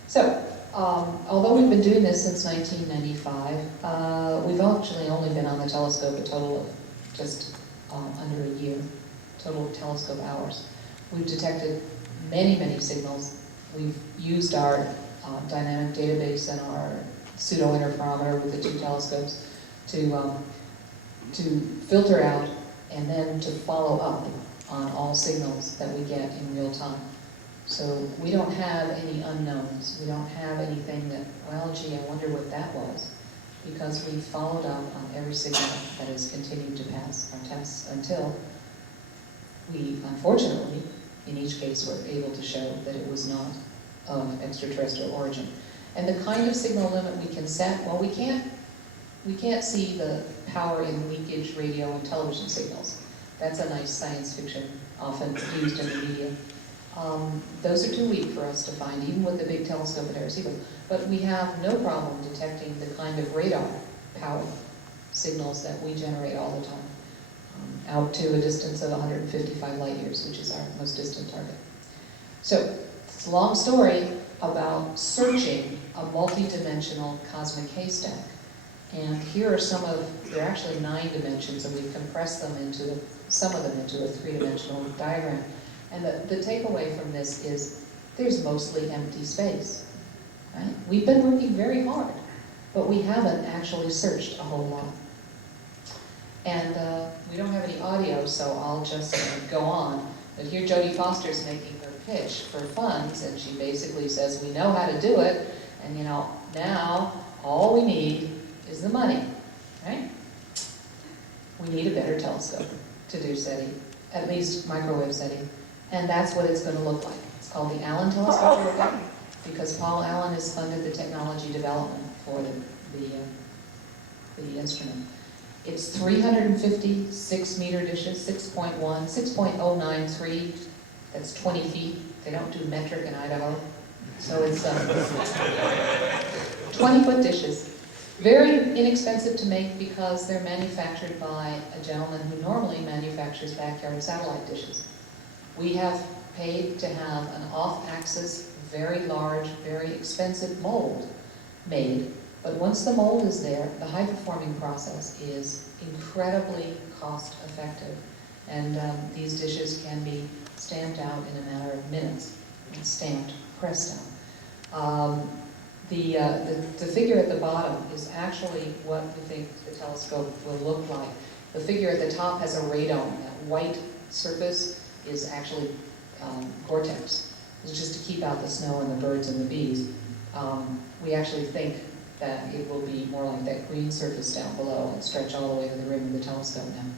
So, although we've been doing this since 1995, we've actually only been on the telescope a total of just under a year, total telescope hours. We've detected many, many signals. We've used our dynamic database and our pseudo-interferometer with the two telescopes to filter out and then to follow up on all signals that we get in real time. So we don't have any unknowns. We don't have anything that, well, gee, I wonder what that was, because we followed up on every signal that has continued to pass our tests until we, unfortunately, in each case, were able to show that it was not of extraterrestrial origin. And the kind of signal limit we can set, well, we can't see the power in leakage radio and television signals. That's a nice science fiction, often used in the media. Those are too weak for us to find, even with the big telescope at Arecibo. But we have no problem detecting the kind of radar power signals that we generate all the time, out to a distance of 155 light years, which is our most distant target. So, it's a long story about searching a multi-dimensional cosmic haystack. And here are some of, there are actually 9 dimensions, and we've compressed them into, some of them into a 3-dimensional diagram. And the takeaway from this is there's mostly empty space, right? We've been working very hard, but we haven't actually searched a whole lot. And we don't have any audio, so I'll just go on. But here Jodie Foster's making her pitch for funds, and she basically says, we know how to do it, and you know, now all we need is the money, right? We need a better telescope to do SETI, at least microwave SETI. And that's what it's going to look like. It's called the Allen telescope, because Paul Allen has funded the technology development for the instrument. It's 350 6-meter dishes, 6.093, that's 20 feet. They don't do metric in Idaho. So it's 20-foot dishes. Very inexpensive to make because they're manufactured by a gentleman who normally manufactures backyard satellite dishes. We have paid to have an off-axis, very large, very expensive mold made, but once the mold is there, the high-performing process is incredibly cost-effective, and these dishes can be stamped out in a matter of minutes. Stamped, pressed down. The figure at the bottom is actually what we think the telescope will look like. The figure at the top has a radome. That white surface is actually Gore-Tex. It's just to keep out the snow and the birds and the bees. We actually think that it will be more like that green surface down below and stretch all the way to the rim of the telescope now.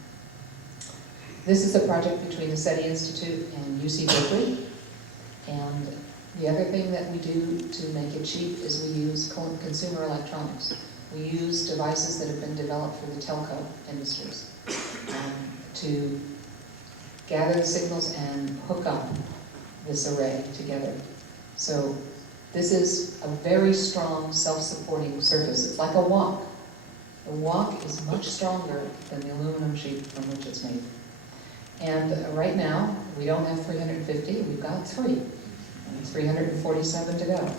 This is a project between the SETI Institute and UC Berkeley. And the other thing that we do to make it cheap is we use consumer electronics. We use devices that have been developed for the telco industries to gather the signals and hook up this array together. So this is a very strong self-supporting surface. It's like a wok. The wok is much stronger than the aluminum sheet from which it's made. And right now, we don't have 350, we've got 3. And 347 to go.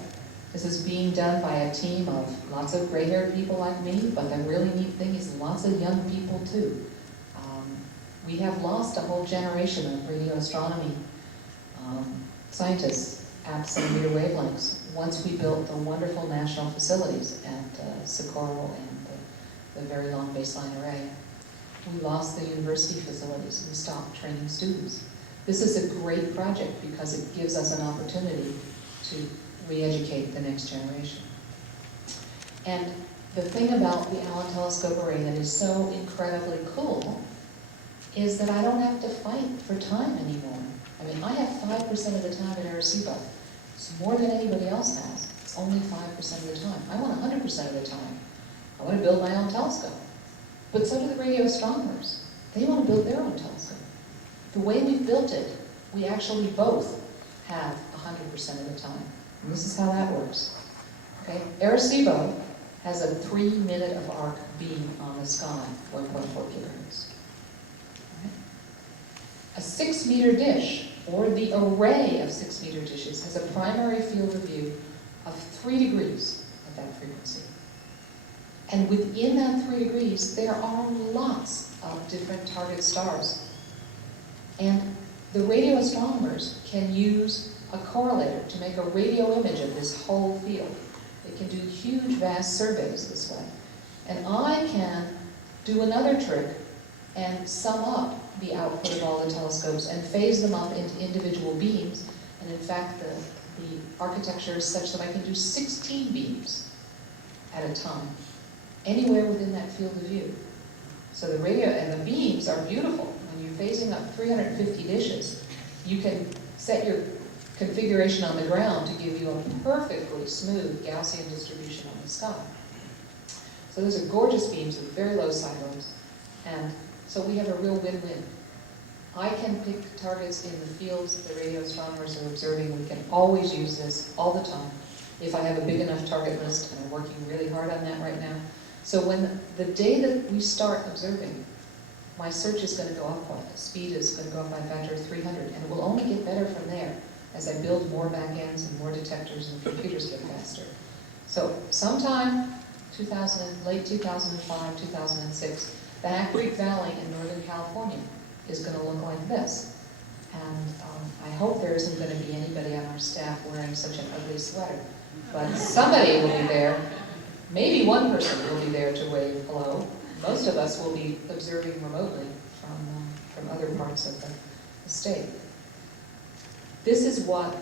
This is being done by a team of lots of gray-haired people like me, but the really neat thing is lots of young people too. We have lost a whole generation of radio astronomy scientists at centimeter wavelengths once we built the wonderful national facilities at Socorro and the very long baseline array. We lost the university facilities. We stopped training students. This is a great project because it gives us an opportunity to re-educate the next generation. And the thing about the Allen Telescope Array that is so incredibly cool is that I don't have to fight for time anymore. I mean, I have 5% of the time at Arecibo. It's more than anybody else has. It's only 5% of the time. I want 100% of the time. I want to build my own telescope. But so do the radio astronomers. They want to build their own telescope. The way we've built it, we actually both have 100% of the time. And this is how that works. Okay? Arecibo has a 3-minute of arc beam on the sky, 1.4 gigahertz. A 6-meter dish, or the array of 6-meter dishes, has a primary field of view of 3 degrees at that frequency. And within that 3 degrees, there are lots of different target stars. And the radio astronomers can use a correlator to make a radio image of this whole field. They can do huge, vast surveys this way. And I can do another trick and sum up the output of all the telescopes and phase them up into individual beams. And in fact, the architecture is such that I can do 16 beams at a time, anywhere within that field of view. So the radio and the beams are beautiful. When you're phasing up 350 dishes, you can set your configuration on the ground to give you a perfectly smooth Gaussian distribution on the sky. So those are gorgeous beams with very low side lobes. And so we have a real win-win. I can pick targets in the fields that the radio astronomers are observing. We can always use this all the time if I have a big enough target list, and I'm working really hard on that right now. So when the day that we start observing, my search is going to go up quite. The speed is going to go up by a factor of 300, and it will only get better from there as I build more backends and more detectors and computers get faster. So sometime late 2005, 2006, the Hack Creek Valley in Northern California is going to look like this. And I hope there isn't going to be anybody on our staff wearing such an ugly sweater. But somebody will be there. Maybe one person will be there to wave hello. Most of us will be observing remotely from other parts of the state. This is what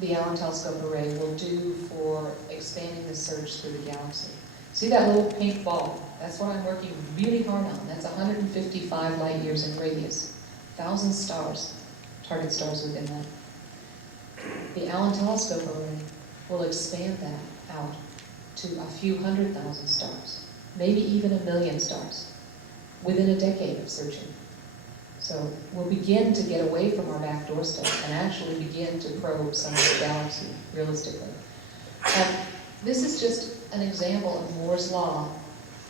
the Allen Telescope Array will do for expanding the search through the galaxy. See that little pink ball? That's what I'm working really hard on. That's 155 light years in radius. 1,000 stars, target stars within that. The Allen Telescope Array will expand that out to a few 100,000 stars, maybe even 1 million stars, within a decade of searching. So we'll begin to get away from our back doorstep and actually begin to probe some of the galaxy realistically. And this is just an example of Moore's Law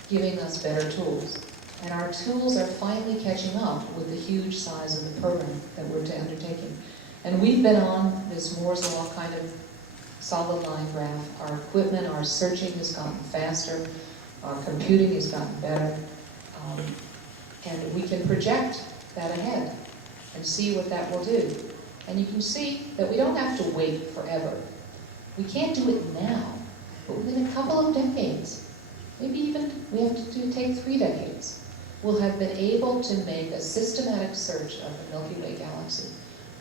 giving us better tools. And our tools are finally catching up with the huge size of the program that we're undertaking. And we've been on this Moore's Law kind of solid line graph. Our equipment, our searching has gotten faster, our computing has gotten better, and we can project that ahead and see what that will do. And you can see that we don't have to wait forever. We can't do it now, but within a couple of decades, maybe even we have to take 3 decades, we'll have been able to make a systematic search of the Milky Way galaxy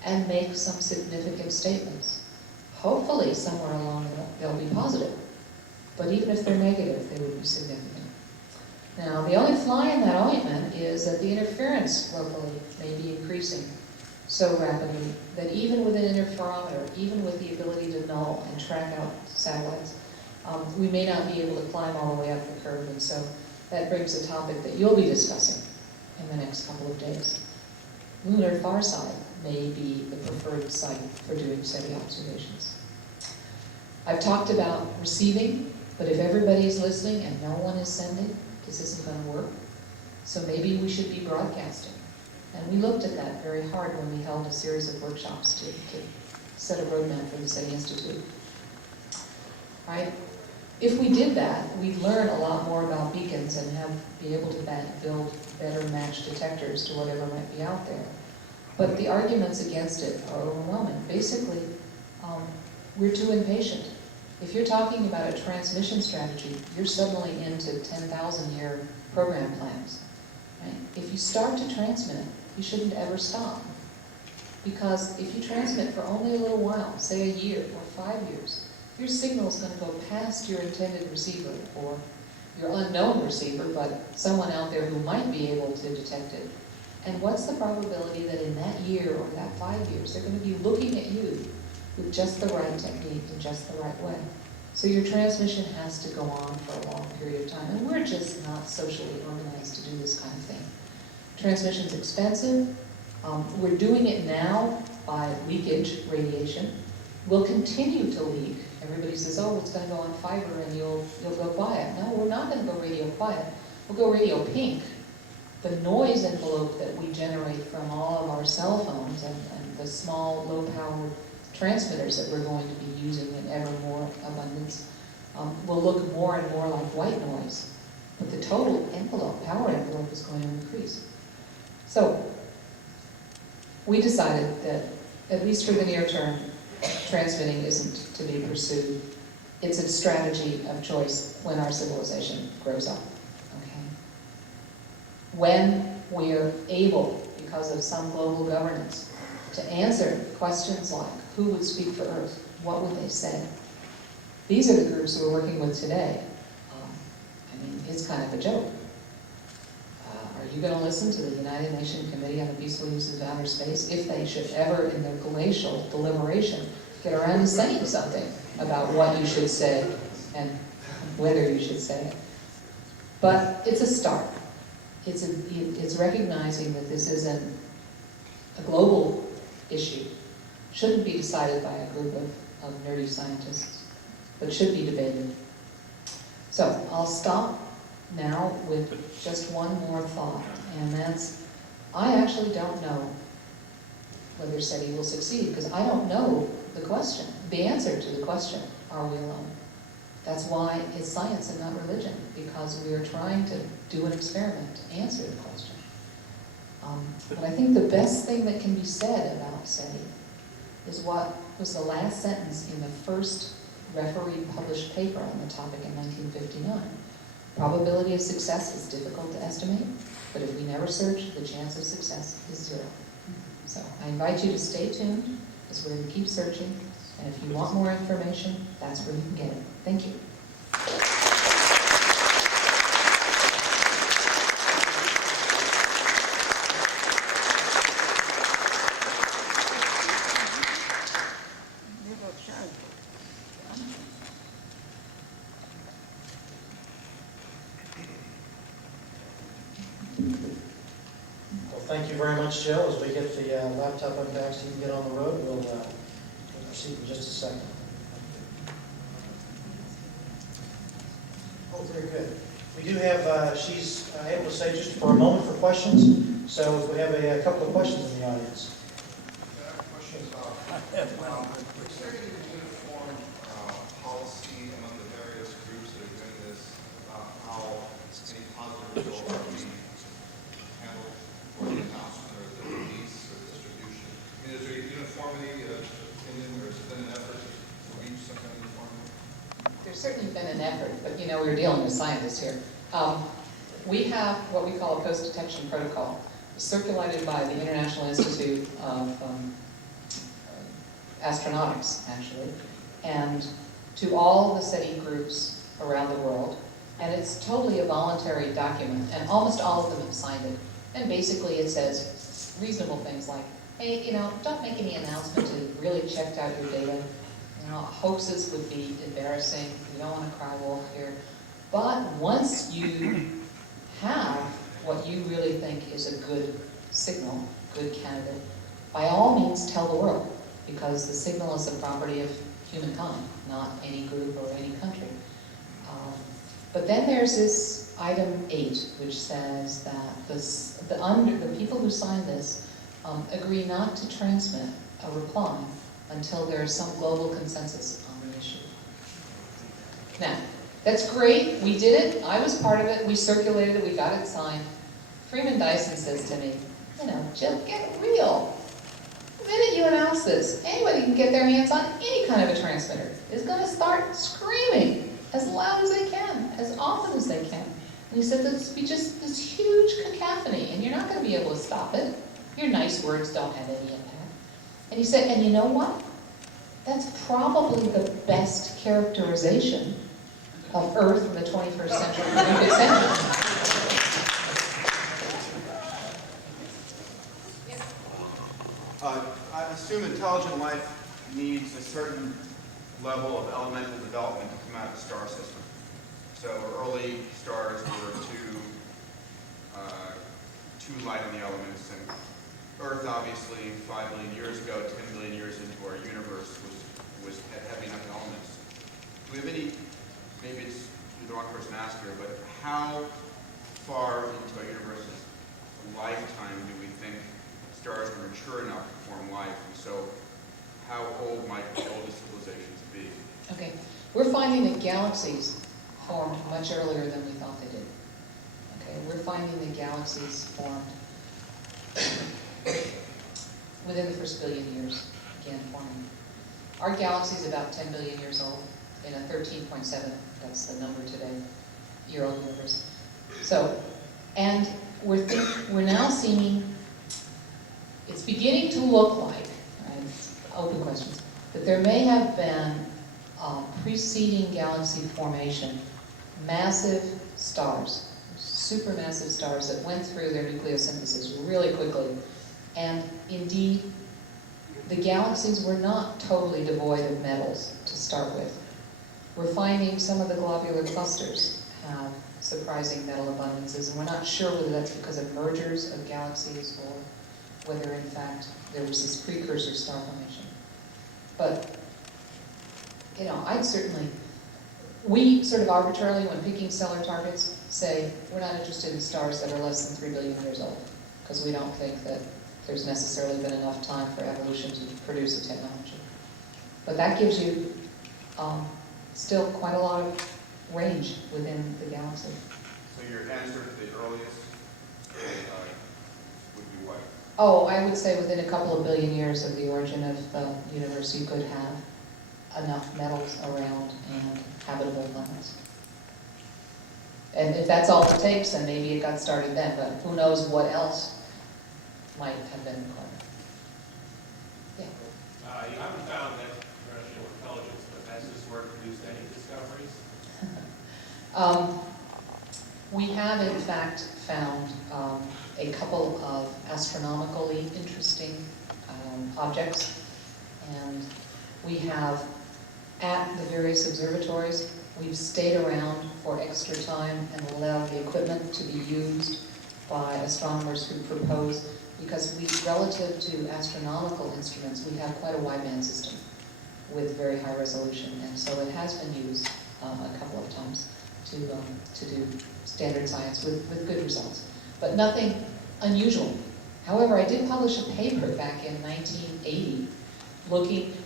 and make some significant statements. Hopefully, somewhere along they'll be positive, but even if they're negative, they would be significant. Now, the only fly in that ointment is that the interference locally may be increasing so rapidly that even with an interferometer, even with the ability to null and track out satellites, we may not be able to climb all the way up the curve, and so that brings a topic that you'll be discussing in the next couple of days. Lunar far side may be the preferred site for doing SETI observations. I've talked about receiving, but if everybody is listening and no one is sending, this isn't going to work. So maybe we should be broadcasting. And we looked at that very hard when we held a series of workshops to set a roadmap for the SETI Institute. Right? If we did that, we'd learn a lot more about beacons and be able to build better matched detectors to whatever might be out there. But the arguments against it are overwhelming. Basically, we're too impatient. If you're talking about a transmission strategy, you're suddenly into 10,000-year program plans. Right? If you start to transmit, you shouldn't ever stop. Because if you transmit for only a little while, say a year or 5 years, your signal is going to go past your intended receiver or your unknown receiver, but someone out there who might be able to detect it. And what's the probability that in that year or that 5 years, they're going to be looking at you with just the right technique in just the right way? So your transmission has to go on for a long period of time. And we're just not socially organized to do this kind of thing. Transmission's expensive. We're doing it now by leakage radiation. We'll continue to leak. Everybody says, oh, it's going to go on fiber and you'll go quiet. No, we're not going to go radio quiet. We'll go radio pink. The noise envelope that we generate from all of our cell phones and the small, low-powered transmitters that we're going to be using in ever more abundance will look more and more like white noise. But the total envelope, power envelope, is going to increase. So we decided that, at least for the near term, transmitting isn't to be pursued. It's a strategy of choice when our civilization grows up. Okay? When we're able, because of some global governance, to answer questions like, who would speak for Earth? What would they say? These are the groups we're working with today. I mean, it's kind of a joke. Are you going to listen to the United Nations Committee on the Peaceful Use of Outer Space if they should ever, in their glacial deliberation, get around to saying something about what you should say and whether you should say it? But it's a start. It's recognizing that this isn't a global issue. Shouldn't be decided by a group of nerdy scientists, but should be debated. So I'll stop now with just one more thought, and that's, I actually don't know whether SETI will succeed, because I don't know the answer to the question, are we alone? That's why it's science and not religion, because we are trying to do an experiment to answer the question. But I think the best thing that can be said about SETI is what was the last sentence in the first refereed published paper on the topic in 1959. Probability of success is difficult to estimate, but if we never search, the chance of success is 0. So I invite you to stay tuned, because we're going to keep searching, and if you want more information, that's where you can get it. Thank you. Well, thank you very much, Jill. As we get the laptop unpacked so you can get on the road, we'll proceed in just a second. Well, very good. We do have, she's able to stay just for a moment for questions, so if we have a couple of questions in the audience. I have a question about, is there any uniform policy among the various groups that are doing this about how any positive results are being handled for the announcement or the release or distribution? I mean, is there a uniformity opinion, or has there been an effort to reach some kind of uniformity? There's certainly been an effort, but you know, we're dealing with scientists here. We have what we call a post-detection protocol, circulated by the International Institute of Astronautics, actually, and to all the SETI groups around the world. And it's totally a voluntary document, and almost all of them have signed it. And basically it says reasonable things like, hey, you know, don't make any announcement until you've really checked out your data. You know, hoaxes would be embarrassing. You don't want to cry wolf here. But once you have what you really think is a good signal, good candidate, by all means tell the world, because the signal is the property of humankind, not any group or any country. But then there's this item 8, which says that the people who sign this agree not to transmit a reply until there is some global consensus on the issue. Now, that's great. We did it. I was part of it. We circulated it. We got it signed. Freeman Dyson says to me, you know, Jill, get real. The minute you announce this, anybody can get their hands on any kind of a transmitter is going to start screaming as loud as they can, as often as they can. And he said there's be just this huge cacophony, and you're not going to be able to stop it. Your nice words don't have any impact. And he said, and you know what? That's probably the best characterization of Earth in the 21st century you could send it. I assume intelligent life needs a certain level of elemental development to come out of the star system. So early stars were too light on the elements, and Earth, obviously, 5 billion years ago, 10 billion years into our universe, was heavy enough elements. Do we have any, maybe it's the wrong person to ask here, but how far into our universe's lifetime do we think stars are mature enough to form life? And so how old might the oldest civilizations be? Okay, we're finding that galaxies formed much earlier than we thought they did. Okay, we're finding that galaxies formed within the first billion years, began forming. Our galaxy is about 10 billion years old in a 13.7, that's the number today, year-old universe. So, and we're now seeing, it's beginning to look like, right, open questions, that there may have been preceding galaxy formation, massive stars, supermassive stars that went through their nucleosynthesis really quickly. And indeed, the galaxies were not totally devoid of metals to start with. We're finding some of the globular clusters have surprising metal abundances, and we're not sure whether that's because of mergers of galaxies or whether in fact there was this precursor star formation. But, you know, I'd certainly, we sort of arbitrarily, when picking stellar targets, say we're not interested in stars that are less than 3 billion years old, because we don't think that there's necessarily been enough time for evolution to produce a technology. But that gives you still quite a lot of range within the galaxy. So your answer to the earliest would be what? Oh, I would say within a couple of billion years of the origin of the universe, you could have enough metals around and habitable planets. And if that's all it takes, then maybe it got started then, but who knows what else might have been required. Yeah. You haven't found extraterrestrial intelligence, but has this work produced any discoveries? We have, in fact, found a couple of astronomically interesting objects, and we have, at the various observatories, we've stayed around for extra time and allowed the equipment to be used by astronomers who propose, because we, relative to astronomical instruments, we have quite a wideband system with very high resolution, and so it has been used a couple of times. to do standard science with good results, but nothing unusual. However, I did publish a paper back in 1980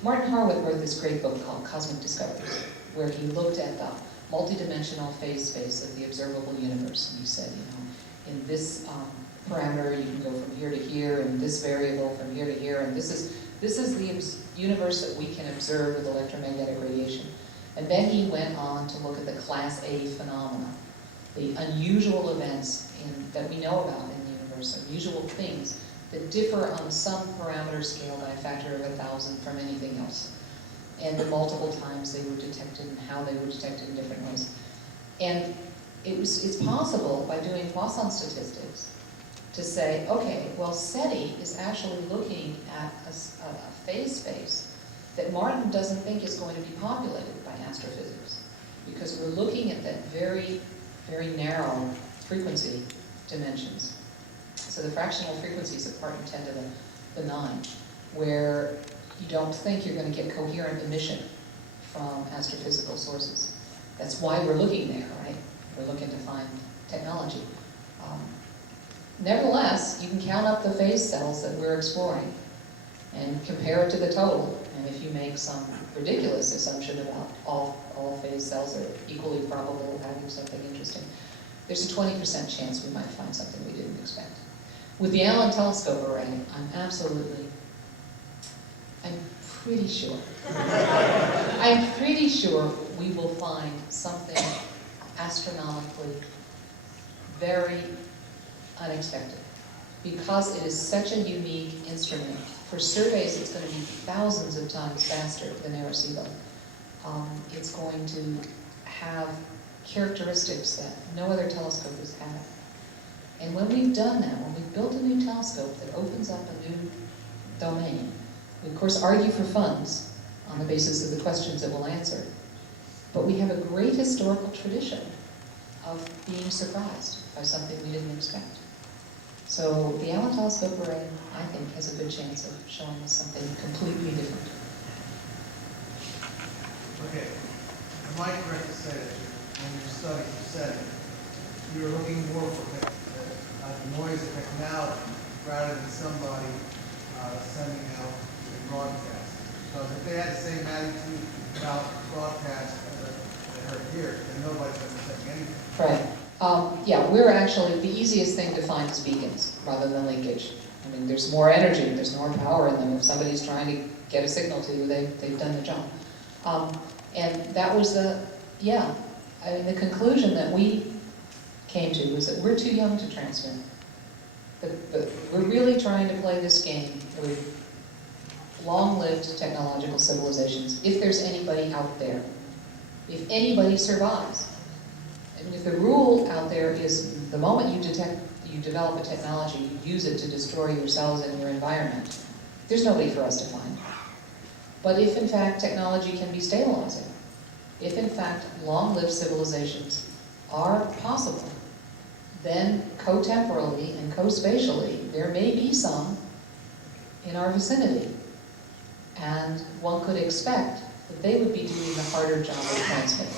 Martin Harwood wrote this great book called Cosmic Discoveries, where he looked at the multidimensional phase space of the observable universe, and he said, in this parameter you can go from here to here, and this variable from here to here, and this is the universe that we can observe with electromagnetic radiation. And then he went on to look at the Class A phenomena, the unusual events that we know about in the universe, unusual things that differ on some parameter scale by a factor of 1,000 from anything else. And the multiple times they were detected and how they were detected in different ways. And it's possible by doing Poisson statistics to say, okay, well, SETI is actually looking at a phase space that Martin doesn't think is going to be populated by astrophysics, because we're looking at that very, very narrow frequency dimensions. So the fractional frequencies of part in 10 to the 9, where you don't think you're going to get coherent emission from astrophysical sources. That's why we're looking there, right? We're looking to find technology. Nevertheless, you can count up the phase cells that we're exploring and compare it to the total. And if you make some ridiculous assumption about all phase cells are equally probable of having something interesting, there's a 20% chance we might find something we didn't expect. With the Allen telescope array, I'm pretty sure we will find something astronomically very unexpected, because it is such a unique instrument. For surveys, it's going to be thousands of times faster than Arecibo. It's going to have characteristics that no other telescope has had. And when we've done that, when we've built a new telescope that opens up a new domain, we of course argue for funds on the basis of the questions it will answer. But we have a great historical tradition of being surprised by something we didn't expect. So the Allen telescope array, I think, has a good chance of showing us something completely different. Okay. Am I correct to say that when your studies of SETI, you're looking more for the noise of technology rather than somebody sending out a broadcast? Because if they had the same attitude about broadcast as they heard here, then nobody's going to say anything. Right. Yeah, we're actually, the easiest thing to find is beacons rather than leakage. I mean, there's more energy, there's more power in them. If somebody's trying to get a signal to you, they've done the job. And that was the conclusion that we came to was that we're too young to transmit. But we're really trying to play this game with long-lived technological civilizations, if there's anybody out there, if anybody survives. And if the rule out there is the moment you develop a technology, you use it to destroy yourselves and your environment, there's nobody for us to find. But if in fact technology can be stabilizing, if in fact long-lived civilizations are possible, then co-temporally and co-spatially, there may be some in our vicinity. And one could expect that they would be doing the harder job of transmitting.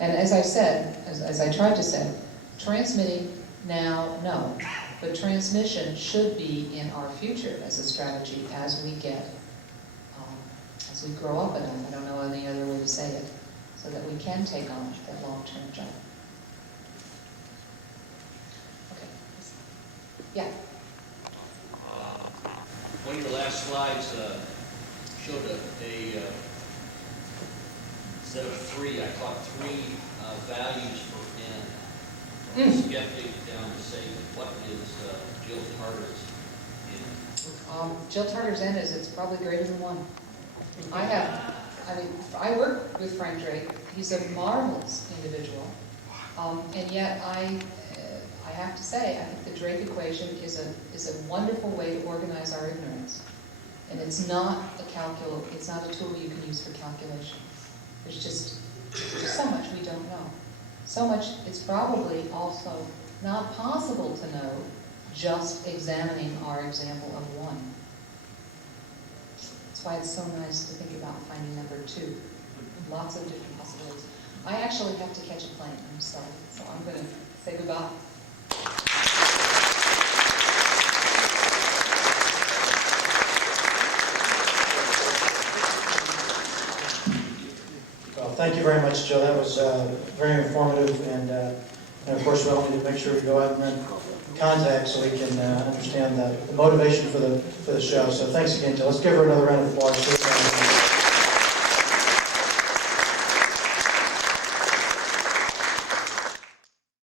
And as I said, as I tried to say, transmitting now, no. But transmission should be in our future as a strategy as we grow up enough, I don't know any other way to say it, so that we can take on that long-term job. Okay. Yeah. One of your last slides showed a set of three, I caught three values for N. From skeptic down to say, what is Jill Tarter's N? Jill Tarter's N is it's probably greater than 1. I work with Frank Drake. He's a marvelous individual. And yet I have to say, I think the Drake equation is a wonderful way to organize our ignorance. And it's not it's not a tool you can use for calculation. There's just so much we don't know. So much it's probably also not possible to know just examining our example of 1. That's why it's so nice to think about finding number 2. Lots of different possibilities. I actually have to catch a plane, I'm sorry, so I'm going to say goodbye. Well, thank you very much, Jill. That was very informative, and of course, we all need to make sure we go out and run contacts so we can understand the motivation for the show. So thanks again, Jill. Let's give her another round of applause.